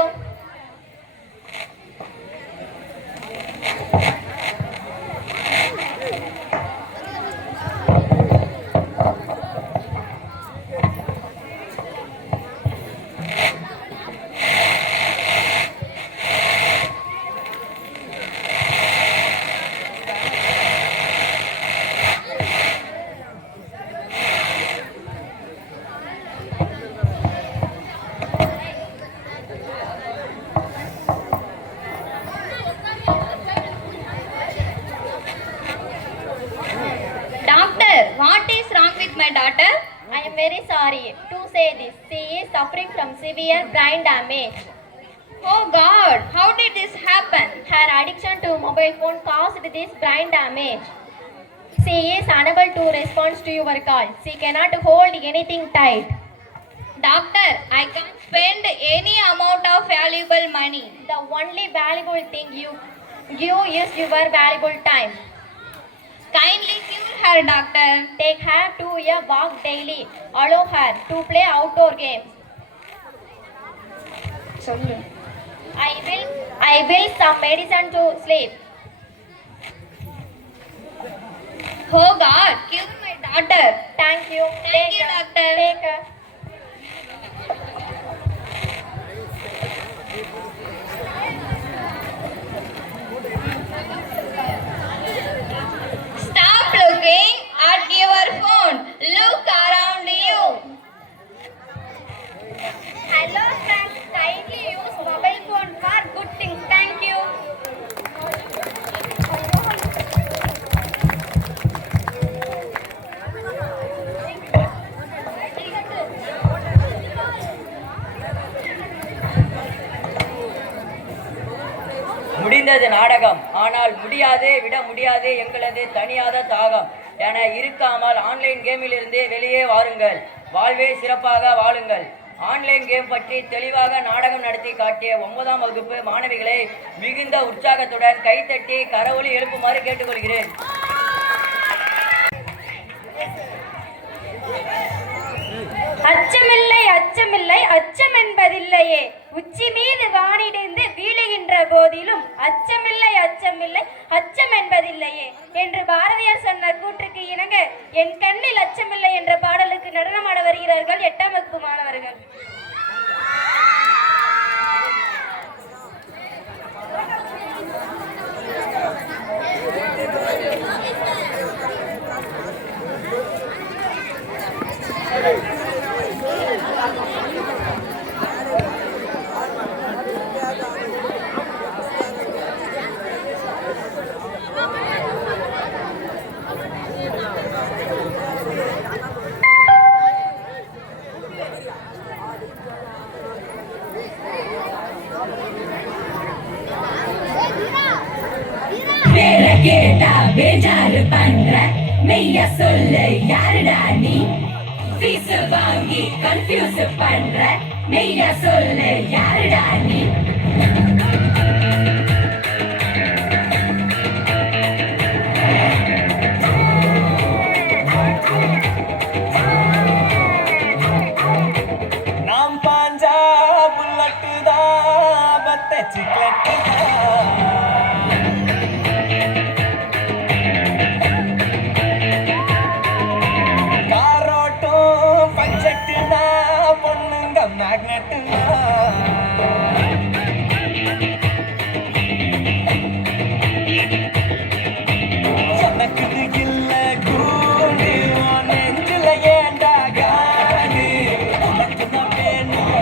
Doctor, what is wrong with my daughter? I am very sorry to say this. She is suffering from severe brain damage. Oh God, how did this happen? Her addiction to mobile phone caused this brain damage. She is unable to respond to your call. She cannot hold anything tight. Doctor, I can't spend any amount of valuable money. The only valuable thing you is your valuable time. Kindly cure her, doctor. Take her to a walk daily. Allow her to play outdoor games. I will some medicine to sleep. Oh God, cure my daughter. Thank you. Thank you, doctor. Take her. Stop looking at your phone. Look around you. Hello friends, kindly use mobile phone for good things. Thank you. முடிந்தது நாடகம். ஆனால் முடியாதே விட முடியாதே எங்களது தனியாத தாகம் என இருக்காமல் ஆன்லைன் கேமிலிருந்தே வெளியே வாருங்கள். வாழ்வே சிறப்பாக வாழுங்கள். ஆன்லைன் கேம் பற்றி தெளிவாக நாடகம் நடத்தி காட்டிய 9ஆம் வகுப்பு மாணவிகளை மிகுந்த உற்சாகத்துடன் கைத்தட்டி கரவொலி எழுப்புமாறு கேட்டுக்கொள்கிறேன். அச்சமில்லை அச்சமில்லை அச்சம் என்பதில்லையே. உச்சி மீது வானிடிந்து வீழுகின்ற போதிலும் அச்சமில்லை அச்சமில்லை அச்சம் என்பதில்லையே என்று பாரதியார் சொன்ன கூற்றுக்கு இணங்க என் கண்ணில் அச்சமில்லை என்ற பாடலுக்கு நடனமாட வருகிறார்கள் 8ஆம் வகுப்பு மாணவர்கள். வேற கேட்டா பேஜாரு பண்ற மெய்ய சொல்லு யாருடா நீ ஃபீஸ் வாங்கி கன்ஃபியூஸ் பண்ற மெய்ய சொல்லு யாருடா நீ நாம் பாஞ்சா புல்லட்டு தான் பத்த சிக்கலட்டு காரோட்டும் பஞ்சட்டுனா பொண்ணுங்க மேக்னெட்டுனா எனக்கு இல்ல கூண்டு உன் நெஞ்சில ஏண்டா காடு உனக்கு தான் வேணும்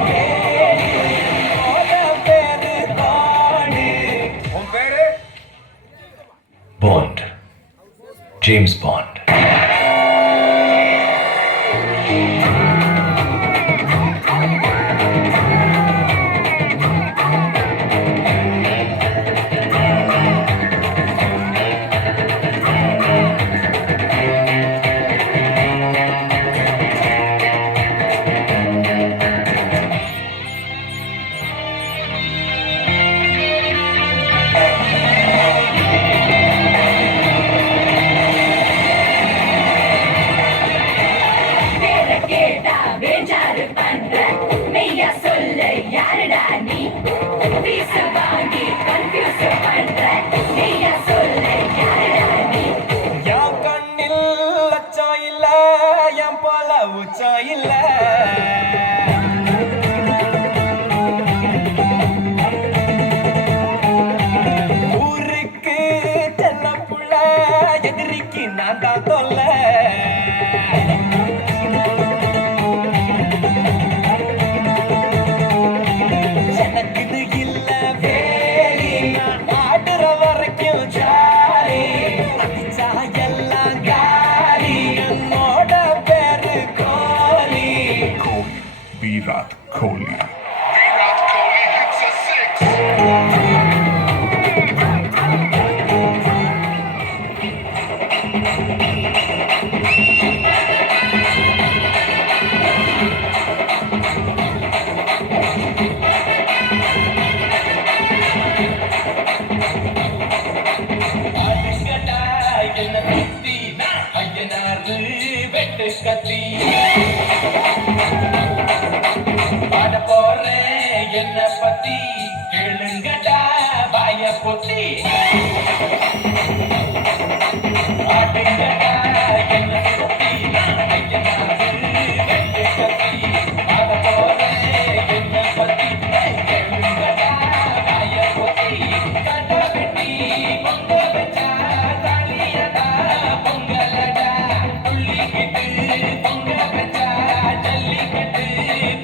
பேரு பாடு உன் பேரு Bond. James Bond. நான் தான் தொல்ல எனக்குது இல்ல வேலி நான் ஆடுற வரைக்கும் ஜாலி அடிச்சா எல்லாம் காலி என்னோட பேரு கோலி விராட் கோலி வெட்டு கத்தி பாட போறேன் என்ன பத்தி கேளுங்கடா வாய பொத்தி பாடுங்கடா என்ன பத்தி ஐயனாரு வெட்டு கத்தி பாட போறேன் என்ன பத்தி கேளுங்கடா வாய பொத்தி கட்ட வெட்டி பொங்க வச்சா தாலியடா பொங்கலடா பொங்க வச்சா ஜல்லிக்கட்டு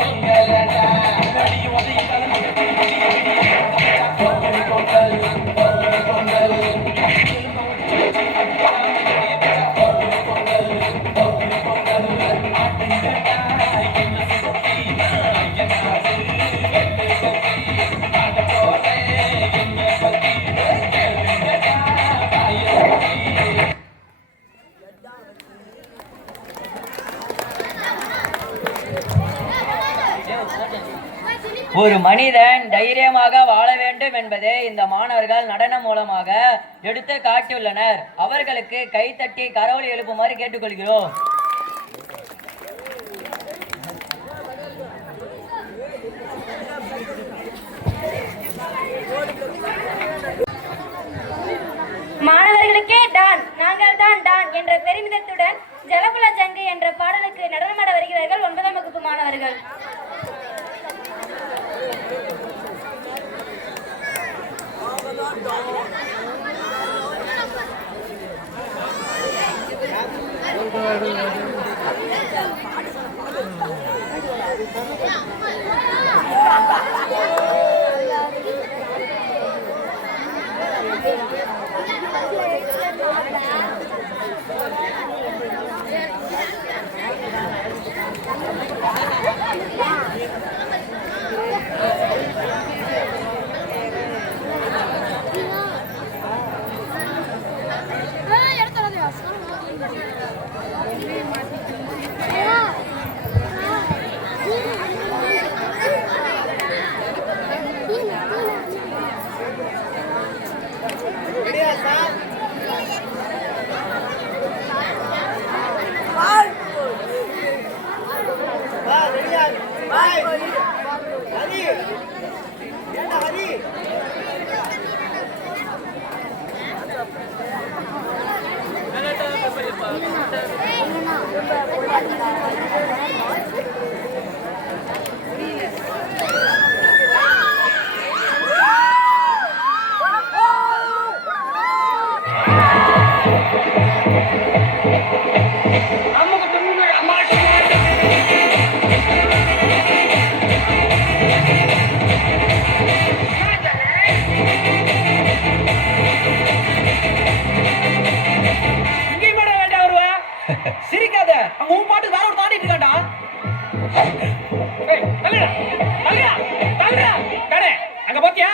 பொங்கலடா அடி உதய பொங்கல் பொங்கல் பொங்கல் பொங்கல் ஒரு மனிதன் தைரியமாக வாழ வேண்டும் என்பதை இந்த மாணவர்கள் நடனம் மூலமாக எடுத்து காட்டியுள்ளனர். அவர்களுக்கு கைத்தட்டி கரவொலி எழுப்புமாறு கேட்டுக்கொள்கிறோம். மாணவர்களுக்கே டான் நாங்கள் தான் டான் என்ற பெருமிதத்துடன் ஜலபுல ஜங்கு என்ற பாடலுக்கு நடனமாட வருகிறார்கள் 9ஆம் வகுப்பு மாணவர்கள். சிரிக்காத, அவன் உன் பாட்டுக்கு வேற ஒரு தாண்டிட்டு இருக்காண்டா. அங்க பாத்தியா?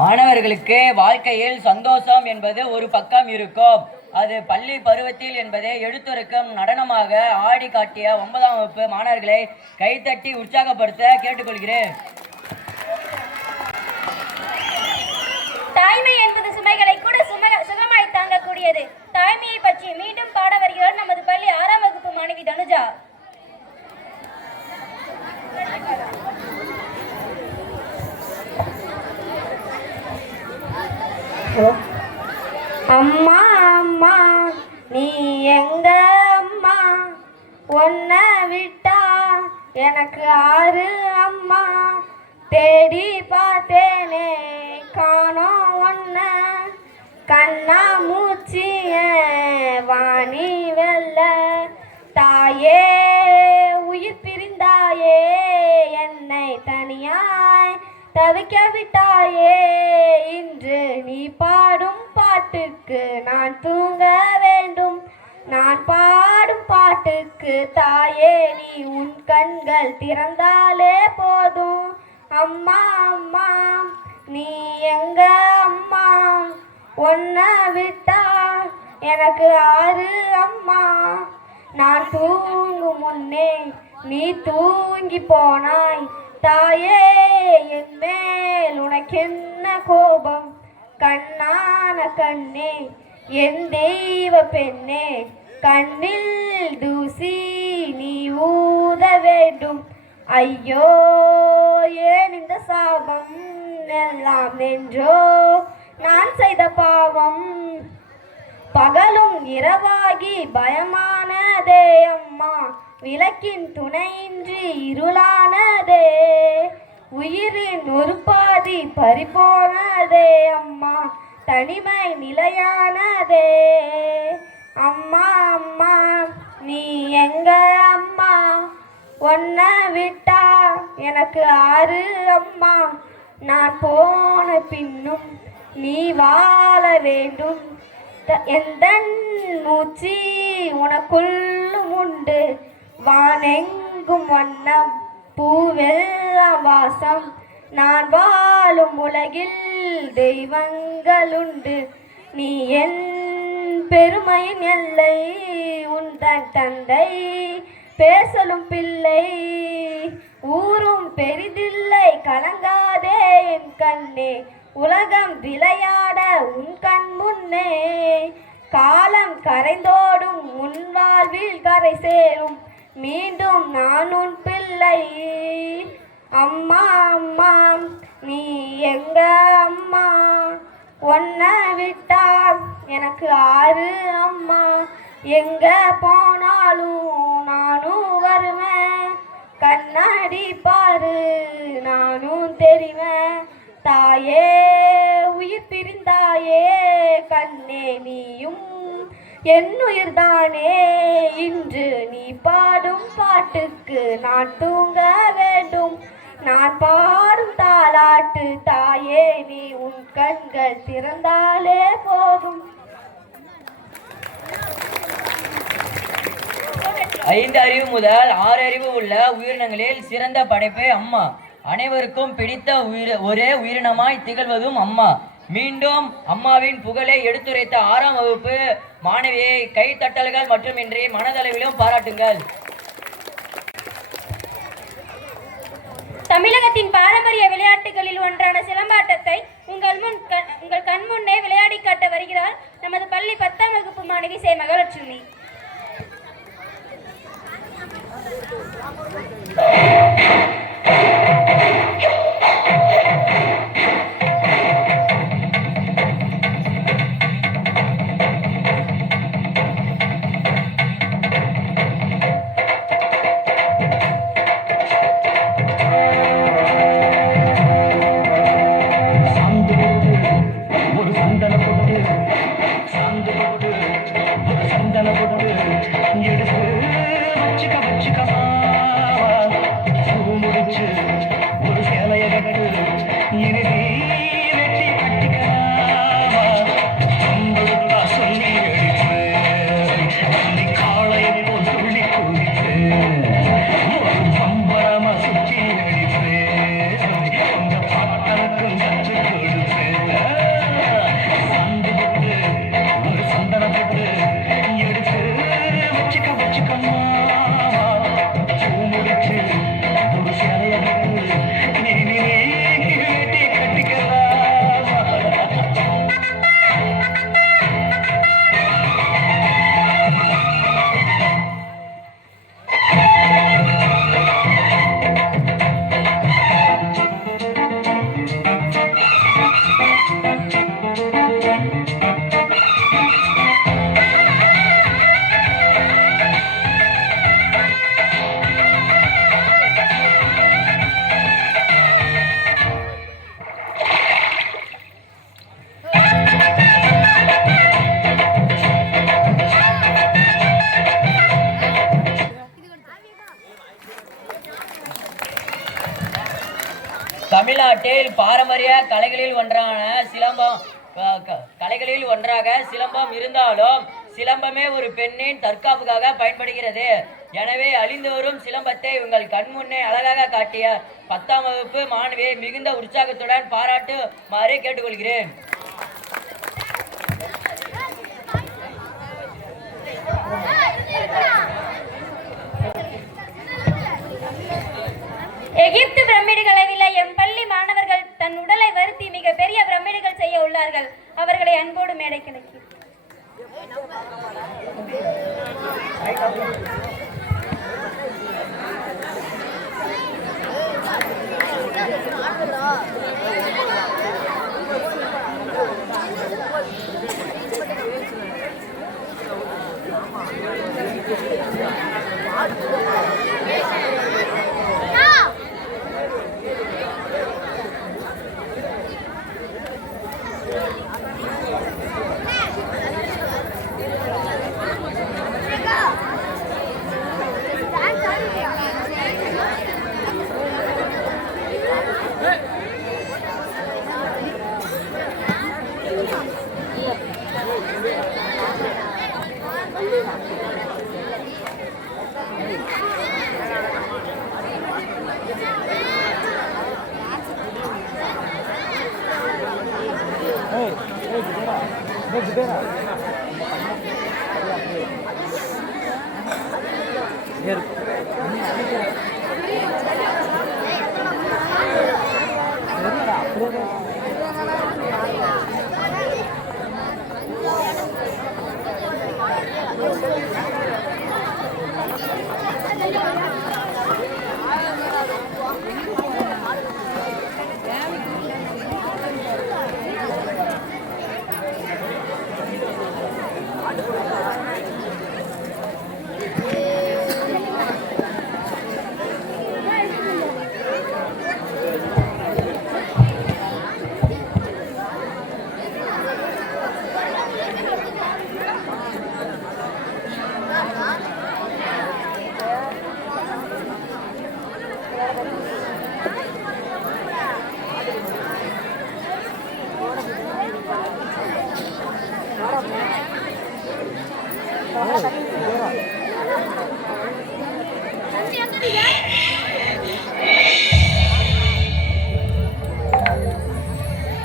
மாணவர்களுக்கு வாழ்க்கையில் சந்தோஷம் என்பது ஒரு பக்கம் இருக்கும். அது பள்ளி பருவத்தில் என்பதை எடுத்துரைக்கும் நடனமாக ஆடி காட்டிய 9ஆம் வகுப்பு மாணவர்களை கைத்தட்டி உற்சாகப்படுத்த கேட்டுக்கொள்கிறேன். தாய்மை என்பது சுமைகளை கூட சுகமாய் தாங்கக்கூடியது. தாய்மையை பற்றி மீண்டும் பாட வருகிறார் நமது பள்ளி 6ஆம் வகுப்பு மாணவி தனுஜா. அம்மா அம்மா நீ எங்க அம்மா, உன்னை விட்டா எனக்கு ஆறு அம்மா, தேடி பார்த்தேனே காணோம் ஒன்ன, கண்ணா மூச்சிய வாணி வெல்ல, தாயே உயிர் பிரிந்தாயே என்னை தனியாய் தவிக்க விட்டாயே, இன்று நீ பாடும் பாட்டுக்கு நான் தூங்க வேண்டும், நான் பாடும் பாட்டுக்கு தாயே நீ உன் கண்கள் திறந்தாலே போதும். அம்மா அம்மா நீ எங்க அம்மா, உன்னை விட்டா எனக்கு ஆறு அம்மா, நான் தூங்கும் முன்னே நீ தூங்கி போனாய், தாயே என் மேல் உனக்கென்ன கோபம், கண்ணான கண்ணே என் தெய்வ பெண்ணே, கண்ணில் தூசி நீ ஊத வேண்டும், ஐயோ ஏன் இந்த சாபம் எல்லாம் என்றோ நான் செய்த பாவம், பகலும் இரவாகி பயமானதே அம்மா, விளக்கின் துணையின்றி இருளானதே, உயிரின் ஒரு பாதி பறிபோனதே அம்மா, தனிமை நிலையானதே. அம்மா அம்மா நீ எங்க அம்மா, உன்னை விட்டா எனக்கு ஆறு அம்மா, நான் போன பின்னும் நீ வாழ வேண்டும், எந்த மூச்சு உனக்குள்ளும் உண்டு, வானெங்கும் வண்ணம் பூவெல்லாம் வாசம், நான் வாழும் உலகில் தெய்வங்களுண்டு, நீ என் பெருமையின் எல்லை, உந்தன் தந்தை பேசலும் பிள்ளை, ஊரும் பெரிதில்லை கலங்காதே என் கண்ணே, உலகம் விளையாட உன் கண் முன்னே, காலம் கரைந்தோடும் உன் வாழ்வில் கரை சேரும், மீண்டும் நான் உன் பிள்ளை. அம்மா அம்மா நீ எங்க அம்மா, உன்னை விட்டா எனக்கு ஆறு அம்மா, எங்க போனாலும் நானும் வருவேன், கண்ணாடி பாரு நானும் தெரிவேன், தாயே உயிர் பிரிந்தாயே கண்ணே நீயும் என்னுயிர்தானே, இன்று நீ பாடும் பாட்டுக்கு நான் தூங்க வேண்டும், நான் பாடும் தாலாட்டு தாயே நீ உன் கண்கள் திறந்தாலே போதும். 5 அறிவு முதல் 6 அறிவு உள்ள உயிரினங்களில் சிறந்த படைப்பே அம்மா. அனைவருக்கும் பிடித்த ஒரே உயிரினமாய் திகழ்வதும் அம்மா. மீண்டும் அம்மாவின் புகழை எடுத்துரைத்த 6ஆம் வகுப்பு மாணவியை கைத்தட்டல்கள் மட்டுமின்றி மனதளவிலும் பாராட்டுங்கள். தமிழகத்தின் பாரம்பரிய விளையாட்டுகளில் ஒன்றான சிலம்பாட்டத்தை உங்கள் கண் முன்னே விளையாடி காட்ட வருகிறார் நமது பள்ளி 10ஆம் வகுப்பு மாணவி சே மகாலட்சுமி. தமிழ்நாட்டில் பாரம்பரிய கலைகளில் ஒன்றாக சிலம்பம் இருந்தாலும் சிலம்பமே ஒரு பெண்ணின் தற்காப்புக்காக பயன்படுகிறது. எனவே அழிந்து வரும் சிலம்பத்தை உங்கள் கண்முன்னே அழகாக காட்டிய 10ஆம் வகுப்பு மாணவியை மிகுந்த உற்சாகத்துடன் பாராட்டுமாறு கேட்டுக்கொள்கிறேன். எகிப்து பிரமிடுகளை விட எம் பள்ளி மாணவர்கள் தன் உடலை வருத்தி மிக பெரிய பிரமிடுகள் செய்ய உள்ளார்கள். அவர்களை அன்போடு மேடைக்கு அழைக்கிறேன்.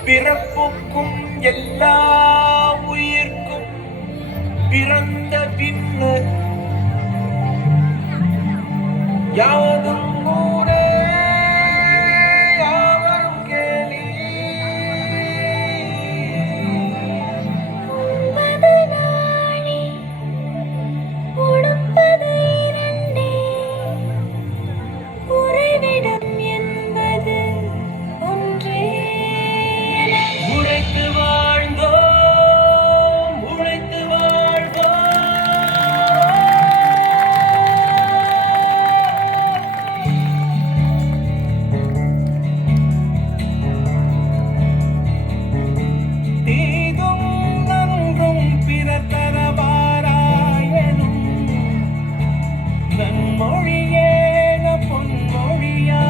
பிறப்புக்கும் எல்லா உயிர்க்கும் பிறந்த பின்னர் யாவதும் ஊரே யாவரும் கேலி. உழைத்து வாழ்ந்தோம் உழைத்து வாழ்ந்தோம். தீதும் நன்றும் பிறர் தரவாராயனும் நன்மொழியேன பொன்மொழியா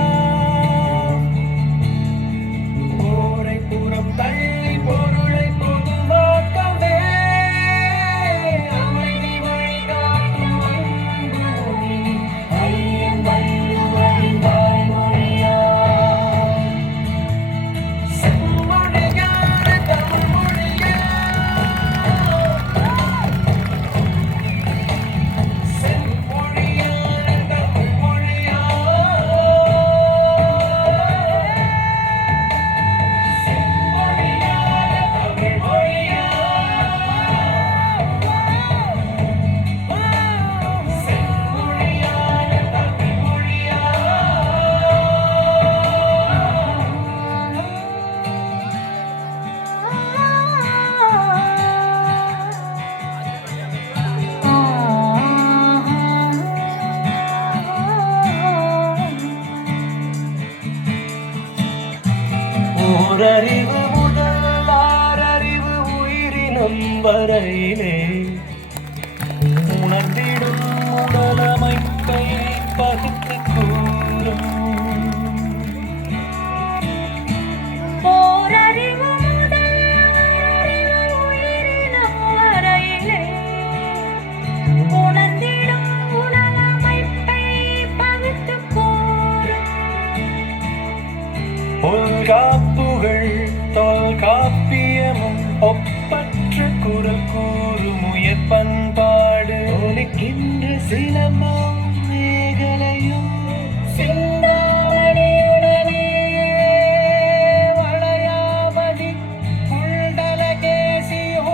போரை புறம் தள்ளி பொருளை பொதுவாக்கவே அமைதி வழிகாட்டும் அன்பு மொழி ஐயன் வள்ளுவரின் தாய்மொழியா செம்மொழியான தமிழ்மொழியா செம்மொழியான தமிழ்மொழியா ஓரறிவு முதல் ஆறறிவு உயிரினம் வரையிலே உணர்ந்திடும் உடலமைப்பை பகுத்து கூறும். ஓரறிவு முதல் ஆறறிவு உயிரினம் வரையிலே உணர்ந்திடும் உடலமைப்பை பகுத்துக் கூறும். தொல்காப்புகள் தொல்காப்பியமும் ஒப்பற்ற குரல் கூறும் உயர் பண்பாடு ஒலிக்கின்ற சிலம்பம் மேகலையும் சிந்தாமணியுடனே வளையாபதி குண்டலகேசியோ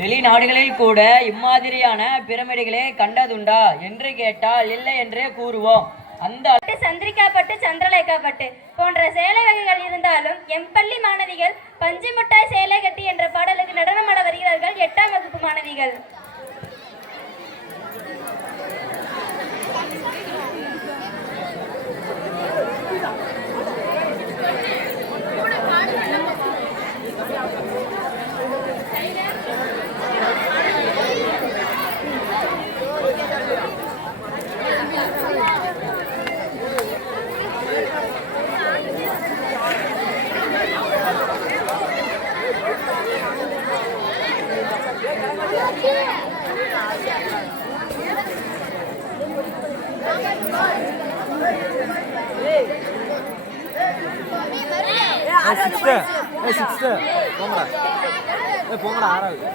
வெளிநாடுகளில் கூட இம்மாதிரியான பிரமிடுகளை கண்டதுண்டா என்று கேட்டால் இல்லை என்றே கூறுவோம். அந்த சந்திரிகா பட்டு, சந்திரலேகா பட்டு போன்ற சேலை வகைகள் இருந்தாலும் எம்பள்ளி மாணவிகள் பஞ்சு முட்டாய் சேலை கட்டி என்ற பாடலுக்கு நடனமாட வருகிறார்கள் 8ஆம் வகுப்பு மாணவிகள். சிக்ஸ்த்து போங்கடா. போங்கடா 6வது.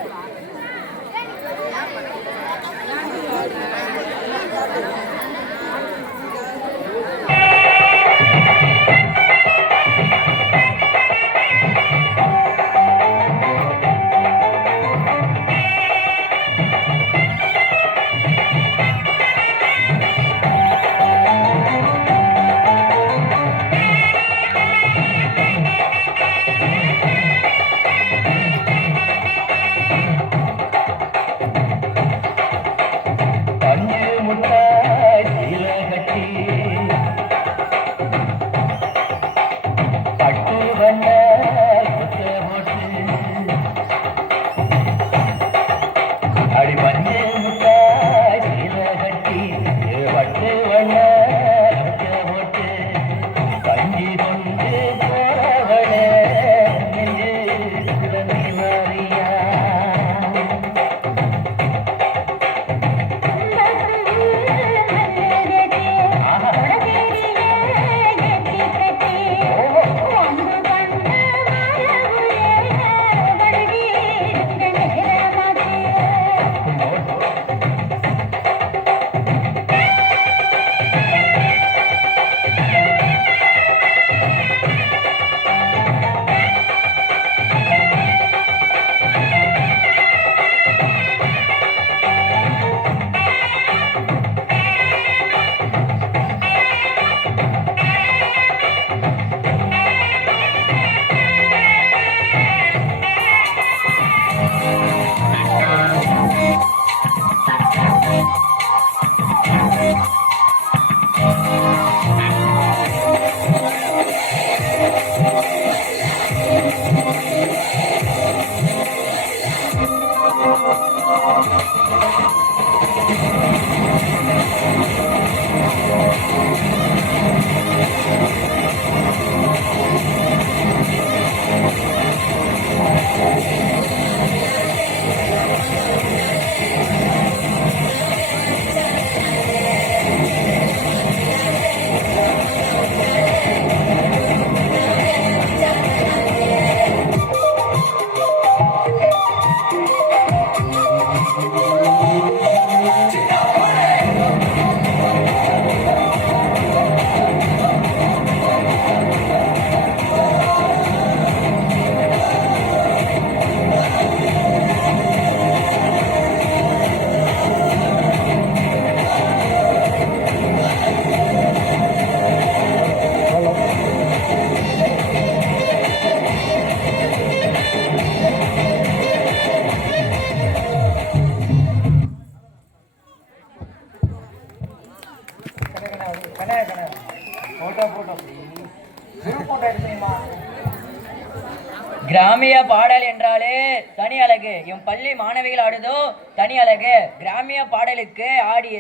கிராமிய பாடல் என்றாலே தனி அழகு. என் பள்ளி மாணவிகள் ஆடுதோ தனி அழகு. கிராமிய பாடலுக்கு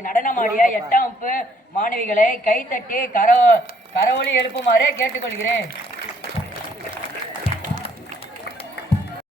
நடனமாடிய 8ஆம் வகுப்பு மாணவிகளை கைத்தட்டி கரவொலி எழுப்புமாறு கேட்டுக்கொள்கிறேன்.